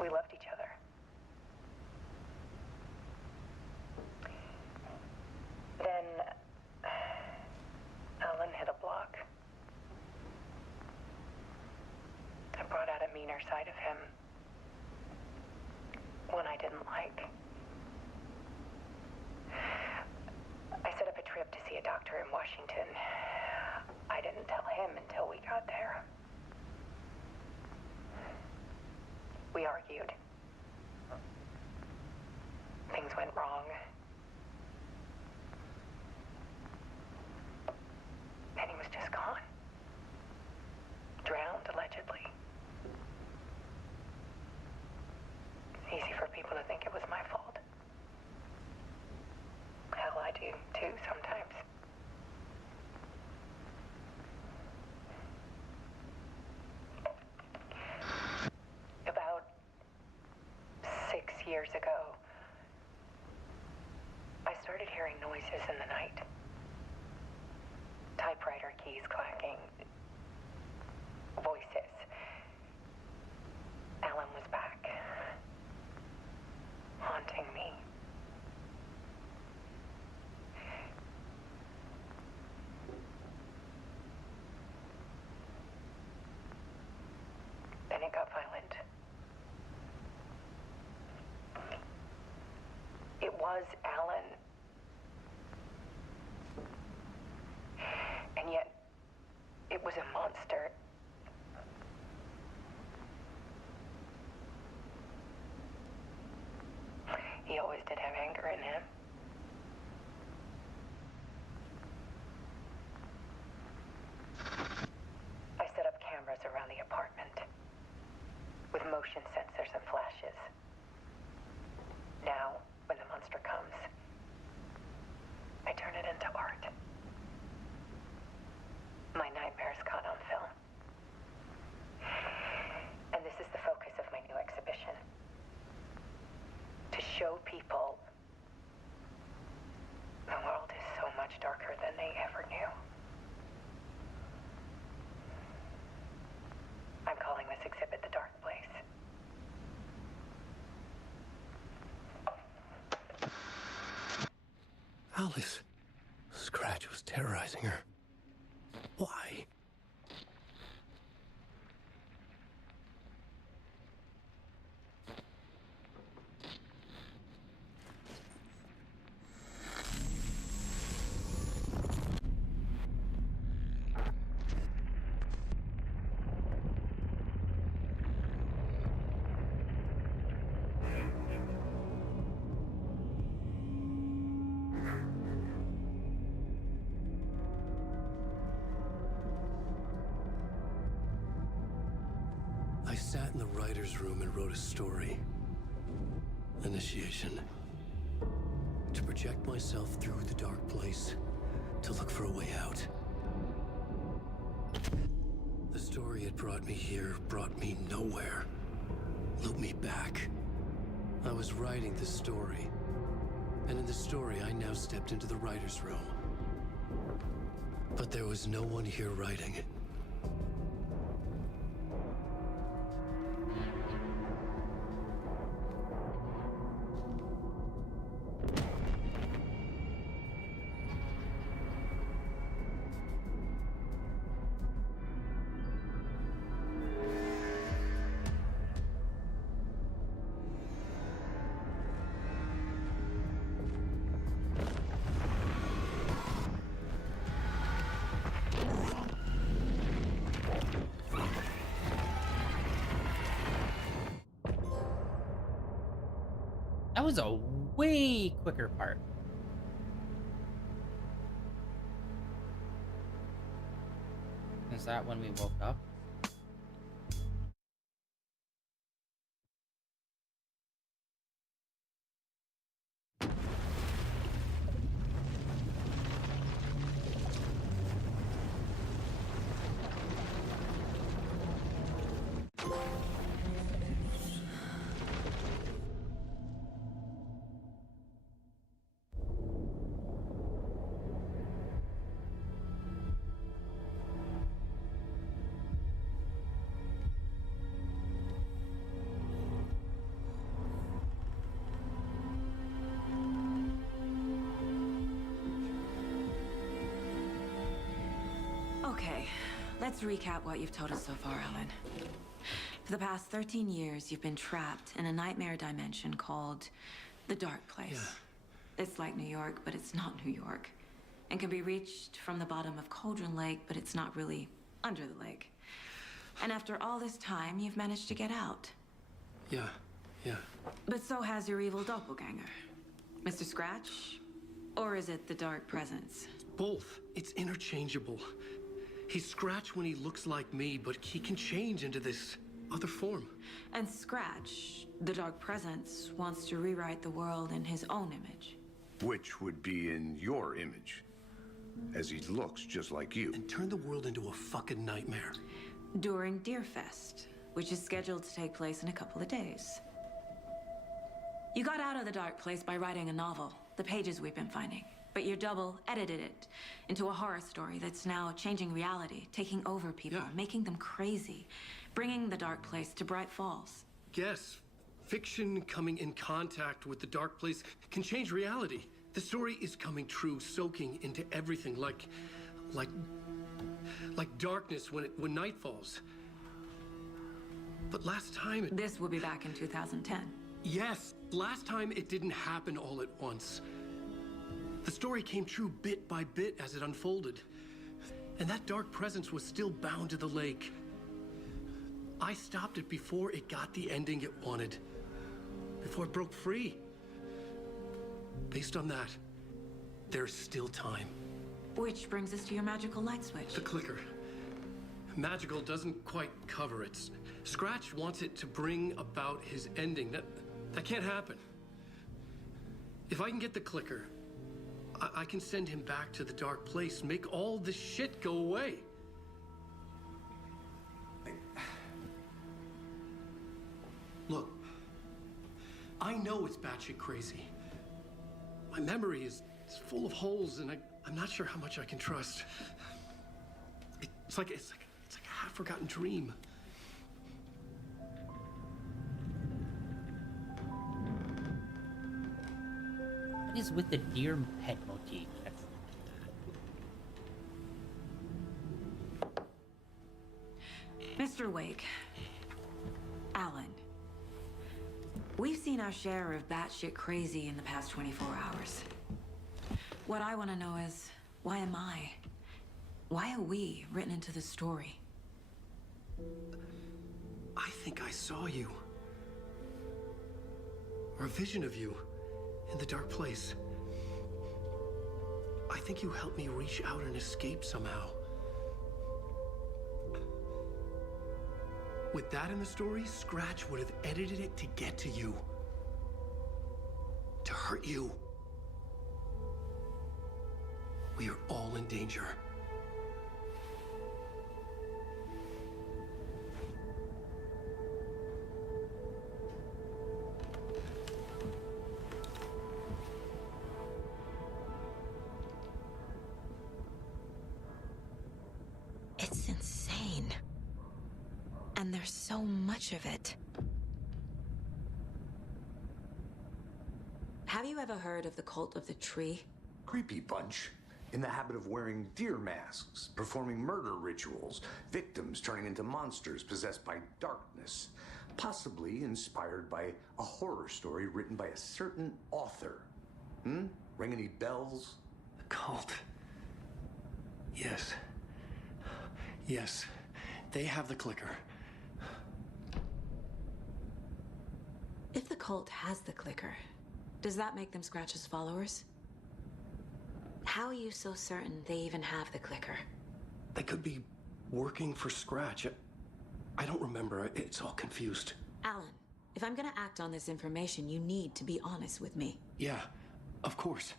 We loved each other. Then Alan hit a block. I brought out a meaner side of him. One I didn't like. I set up a trip to see a doctor in Washington. I didn't tell him until we got there. We argued. Things went wrong. And he was just gone. Drowned, allegedly. Easy for people to think it was my fault. Hell, I do too sometimes. About 6 years ago, I started hearing noises in the night. Typewriter keys clacking. Voices. Alan was back. Haunting me. Then it got violent. It was Alan. And yet, it was a monster. He always did have anger in him. I set up cameras around the apartment with motion sensors and flashes. Now, when the monster comes, I turn it into art. My nightmares caught on film. And this is the focus of my new exhibition. To show people the world is so much darker than they ever knew. I'm calling this exhibit The Dark Place. Alice. Scratch was terrorizing her. Why? I sat in the writer's room and wrote a story. Initiation. To project myself through the dark place, to look for a way out. The story had brought me here, brought me nowhere. Looped me back. I was writing the story. And in the story, I now stepped into the writer's room. But there was no one here writing it. That was a way quicker part. Is that when we woke up? Okay, let's recap what you've told us so far, Alan. For the past 13 years, you've been trapped in a nightmare dimension called the Dark Place. Yeah. It's like New York, but it's not New York. And can be reached from the bottom of Cauldron Lake, but it's not really under the lake. And after all this time, you've managed to get out. Yeah. But so has your evil doppelganger. Mr. Scratch? Or is it the Dark Presence? Both. It's interchangeable. He's Scratch when he looks like me, but he can change into this other form. And Scratch, the Dark Presence, wants to rewrite the world in his own image. Which would be in your image, as he looks just like you. And turn the world into a fucking nightmare. During Deerfest, which is scheduled to take place in a couple of days. You got out of the Dark Place by writing a novel, the pages we've been finding. But your double edited it into a horror story that's now changing reality, taking over people, making them crazy, bringing the Dark Place to Bright Falls. Yes, fiction coming in contact with the Dark Place can change reality. The story is coming true, soaking into everything like darkness when night falls. But last time This will be back in 2010. Yes, last time it didn't happen all at once. The story came true bit by bit as it unfolded. And that dark presence was still bound to the lake. I stopped it before it got the ending it wanted. Before it broke free. Based on that, there's still time. Which brings us to your magical light switch. The clicker. Magical doesn't quite cover it. Scratch wants it to bring about his ending. That can't happen. If I can get the clicker, I can send him back to the dark place, make all this shit go away. Look, I know it's batshit crazy. My memory is full of holes, and I'm not sure how much I can trust. It's like a half-forgotten dream. What is with the deer pet motif? Mr. Wake. Alan. We've seen our share of batshit crazy in the past 24 hours. What I want to know is, why am I? Why are we written into the story? I think I saw you. Or a vision of you in the dark place. I think you helped me reach out and escape somehow. With that in the story, Scratch would have edited it to get to you. To hurt you. We are all in danger. It's insane. And there's so much of it. Have you ever heard of the cult of the tree? Creepy bunch. In the habit of wearing deer masks, performing murder rituals, victims turning into monsters possessed by darkness, possibly inspired by a horror story written by a certain author. Ring any bells? The cult. Yes. Yes. They have the clicker. If the cult has the clicker, does that make them Scratch's followers? How are you so certain they even have the clicker? They could be working for Scratch. I don't remember. It's all confused. Alan, if I'm gonna act on this information, you need to be honest with me. Yeah, of course.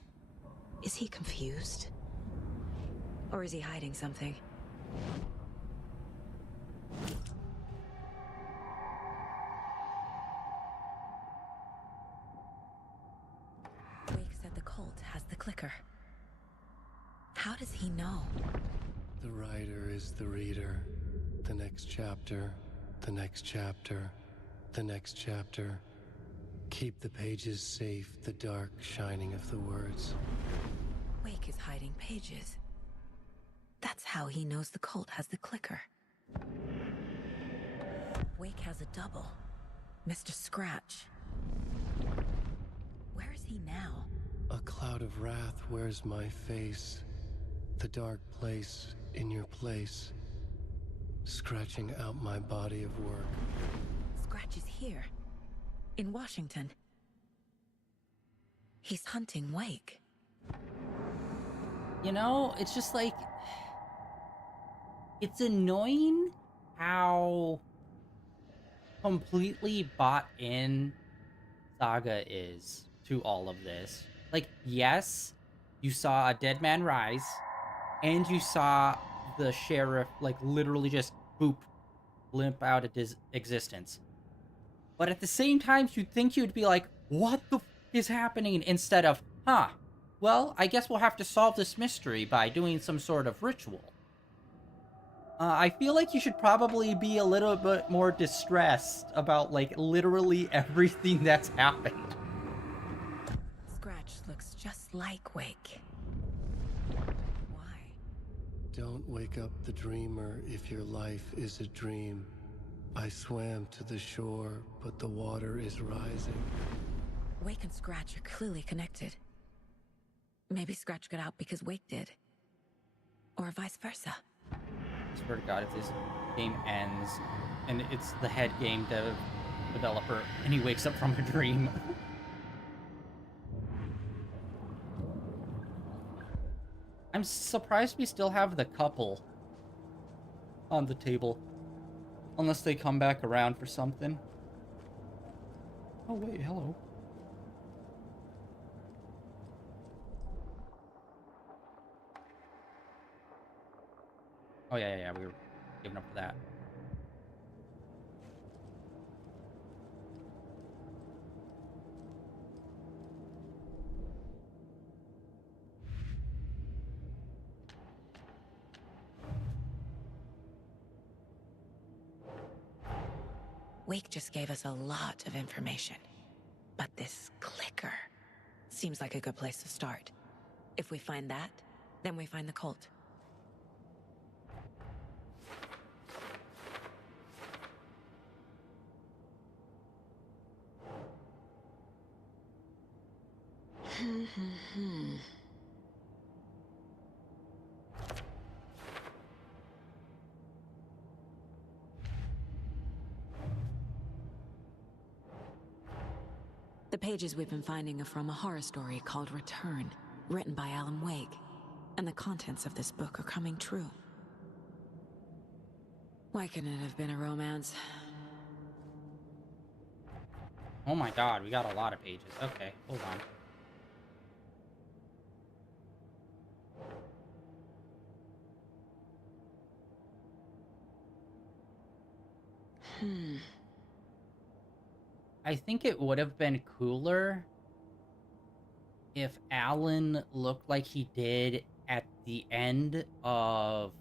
Is he confused? Or is he hiding something? Wake said the cult has the clicker. How does he know? The writer is the reader. The next chapter, the next chapter, the next chapter. Keep the pages safe, the dark shining of the words. Wake is hiding pages. That's how he knows the cult has the clicker. Wake has a double. Mr. Scratch. Where is he now? A cloud of wrath wears my face. The dark place in your place. Scratching out my body of work. Scratch is here. In Washington. He's hunting Wake. You know, it's just like... It's annoying how completely bought in Saga is to all of this. Like, yes, you saw a dead man rise, and you saw the sheriff, like, literally just boop, limp out of his existence. But at the same time, you'd think you'd be like, what the f is happening? Instead of, well, I guess we'll have to solve this mystery by doing some sort of ritual. I feel like you should probably be a little bit more distressed about, like, literally everything that's happened. Scratch looks just like Wake. Why? Don't wake up the dreamer if your life is a dream. I swam to the shore, but the water is rising. Wake and Scratch are clearly connected. Maybe Scratch got out because Wake did. Or vice versa. I swear to God, if this game ends and it's the head game developer and he wakes up from a dream. I'm surprised we still have the couple on the table. Unless they come back around for something. Oh, wait, hello. Oh, yeah, we were giving up for that. Wake just gave us a lot of information. But this clicker seems like a good place to start. If we find that, then we find the cult. The pages we've been finding are from a horror story called Return, written by Alan Wake. And the contents of this book are coming true. Why couldn't it have been a romance? Oh my god, we got a lot of pages. Okay, hold on. I think it would have been cooler if Alan looked like he did at the end of...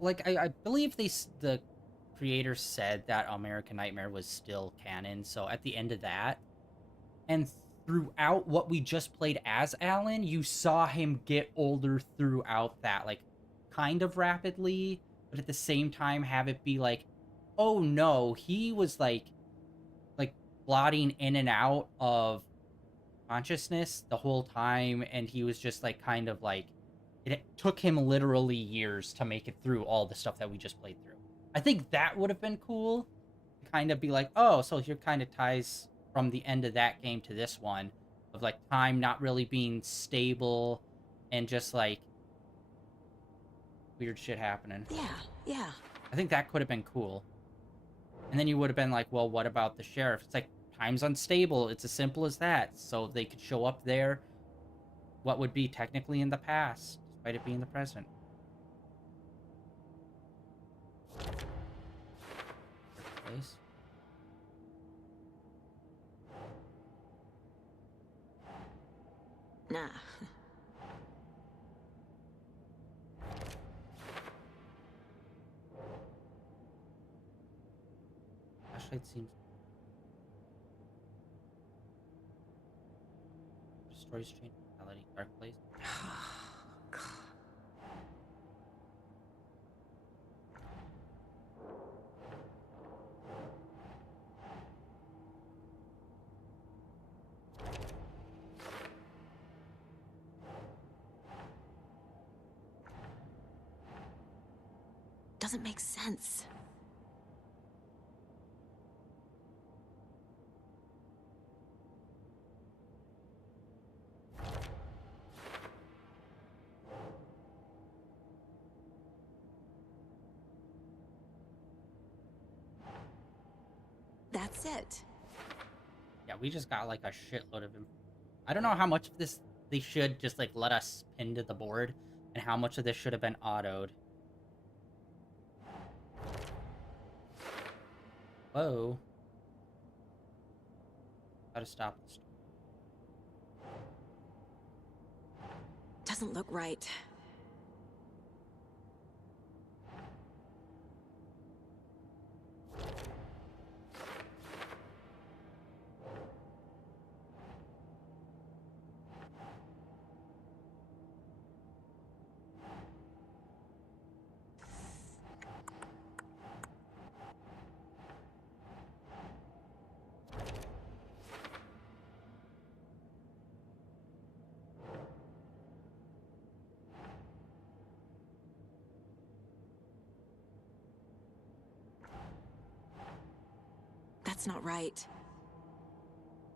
Like, I believe the creator said that American Nightmare was still canon, so at the end of that, and throughout what we just played as Alan, you saw him get older throughout that, like, kind of rapidly, but at the same time have it be like, oh no, he was like blotting in and out of consciousness the whole time, and he was just like kind of like, it took him literally years to make it through all the stuff that we just played through. I think that would have been cool, kind of be like, oh, so here kind of ties from the end of that game to this one, of like time not really being stable and just like weird shit happening. Yeah. I think that could have been cool. And then you would have been like, well, what about the sheriff? It's like, time's unstable. It's as simple as that. So they could show up there, what would be technically in the past, despite it being the present. Place. Nah. Flashlight seems... Destroys change reality. Dark place. Doesn't make sense. That's it. Yeah, we just got like a shitload of... I don't know how much of this they should just like let us pin to the board, and how much of this should have been autoed. Whoa. Gotta stop this. Doesn't look right. That's not right.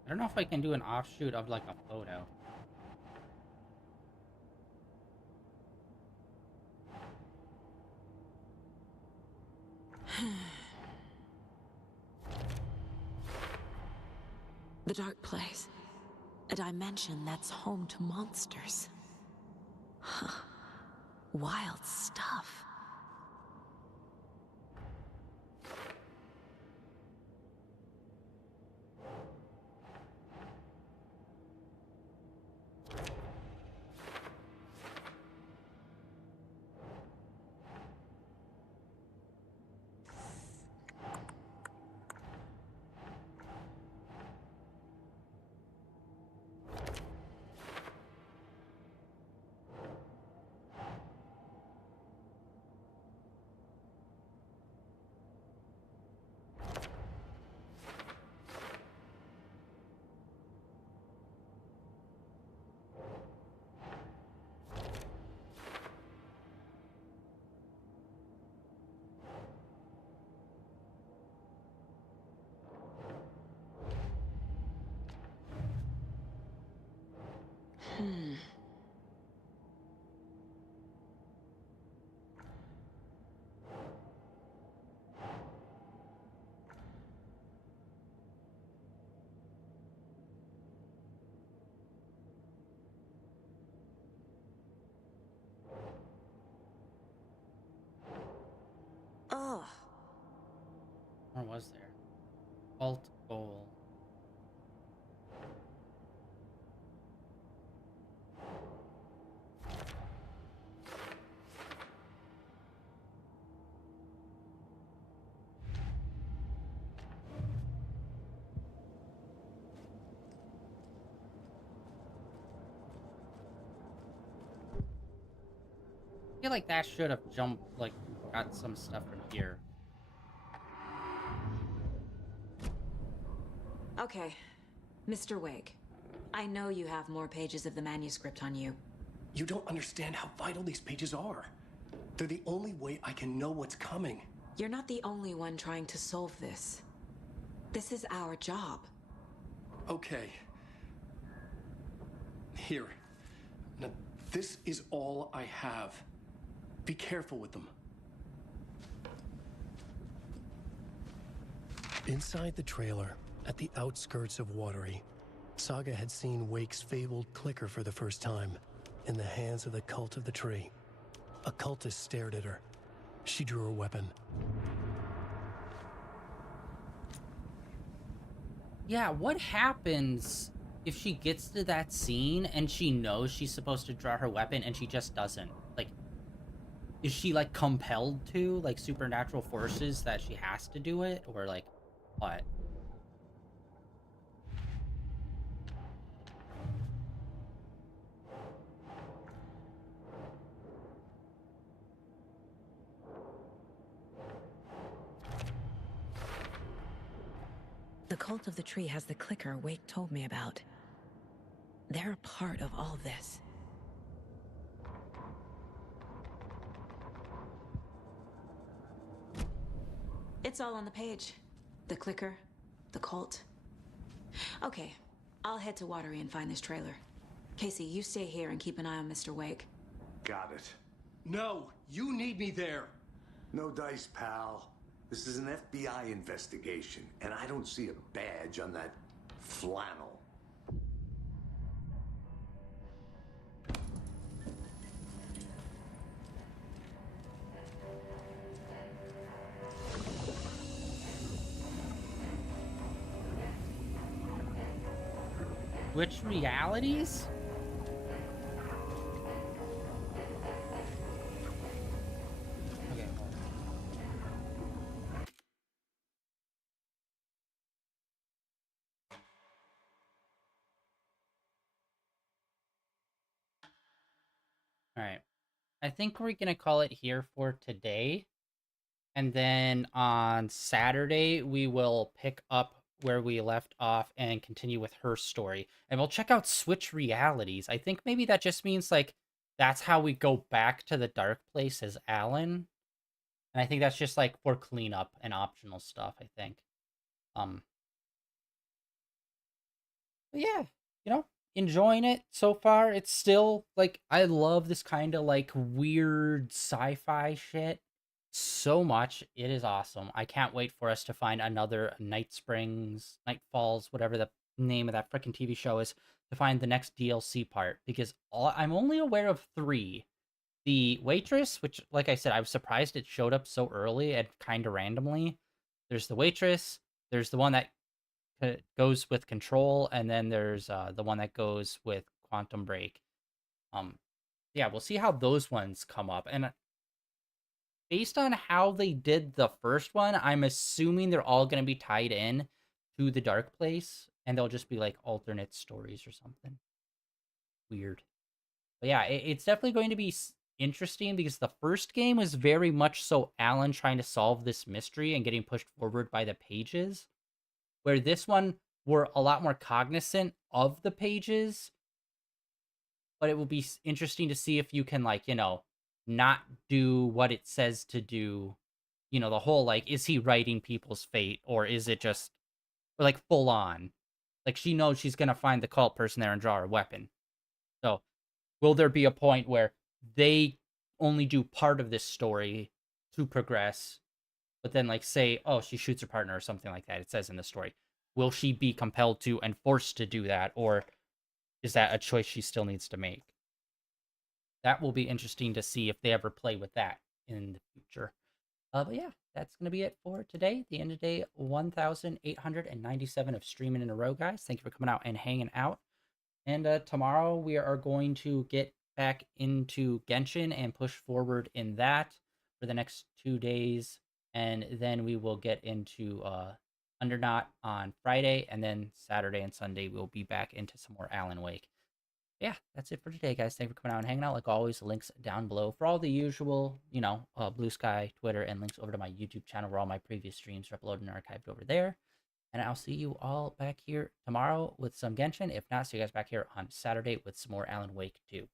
I don't know if I can do an offshoot of like a photo. The Dark Place. A dimension that's home to monsters. Huh. Wild stuff. Ugh. Or was there? Alt goal. I feel like that should have jumped, like, got some stuff from here. Okay, Mr. Wake. I know you have more pages of the manuscript on you. You don't understand how vital these pages are. They're the only way I can know what's coming. You're not the only one trying to solve this. This is our job. Okay. Here. Now, this is all I have. Be careful with them. Inside the trailer, at the outskirts of Watery, Saga had seen Wake's fabled clicker for the first time, in the hands of the Cult of the Tree. A cultist stared at her. She drew her weapon. Yeah, what happens if she gets to that scene and she knows she's supposed to draw her weapon and she just doesn't? Like, is she, like, compelled to? Like, supernatural forces that she has to do it? Or, like, what? The Cult of the Tree has the clicker Wake told me about. They're a part of all this. It's all on the page. The clicker, the cult. Okay, I'll head to Watery and find this trailer. Casey, you stay here and keep an eye on Mr. Wake. Got it. No, you need me there. No dice, pal. This is an FBI investigation, and I don't see a badge on that flannel. Which realities? Okay, hold on. All right. I think we're going to call it here for today. And then on Saturday, we will pick up where we left off and continue with her story. And we'll check out Switch Realities. I think maybe that just means, like, that's how we go back to the Dark Place as Alan. And I think that's just, like, for cleanup and optional stuff, I think. But yeah, enjoying it so far. It's still, like, I love this kind of, like, weird sci-fi shit so much. It is awesome. I can't wait for us to find another Night Springs, Night Falls, whatever the name of that freaking TV show is, to find the next DLC part, because I'm only aware of 3. The waitress, which, like I said, I was surprised it showed up so early and kind of randomly. There's the waitress. There's the one that goes with Control, and then there's the one that goes with Quantum Break. Yeah, we'll see how those ones come up. And based on how they did the first one, I'm assuming they're all going to be tied in to the Dark Place, and they'll just be like alternate stories or something weird. But yeah, it's definitely going to be interesting, because the first game was very much so Alan trying to solve this mystery and getting pushed forward by the pages, where this one, we're a lot more cognizant of the pages, but it will be interesting to see if you can, like, not do what it says to do. The whole, like, is he writing people's fate, or is it just, or like, full on? Like, she knows she's gonna find the cult person there and draw her weapon. So, will there be a point where they only do part of this story to progress, but then, like, say, oh, she shoots her partner or something like that, it says in the story. Will she be compelled to and forced to do that, or is that a choice she still needs to make? That will be interesting to see if they ever play with that in the future. But yeah, that's going to be it for today. The end of day 1,897 of streaming in a row, guys. Thank you for coming out and hanging out. And tomorrow we are going to get back into Genshin and push forward in that for the next 2 days. And then we will get into Underknot on Friday. And then Saturday and Sunday we'll be back into some more Alan Wake. Yeah, that's it for today, guys. Thank you for coming out and hanging out. Like always, links down below for all the usual, Blue Sky, Twitter, and links over to my YouTube channel where all my previous streams are uploaded and archived over there. And I'll see you all back here tomorrow with some Genshin. If not, see you guys back here on Saturday with some more Alan Wake 2.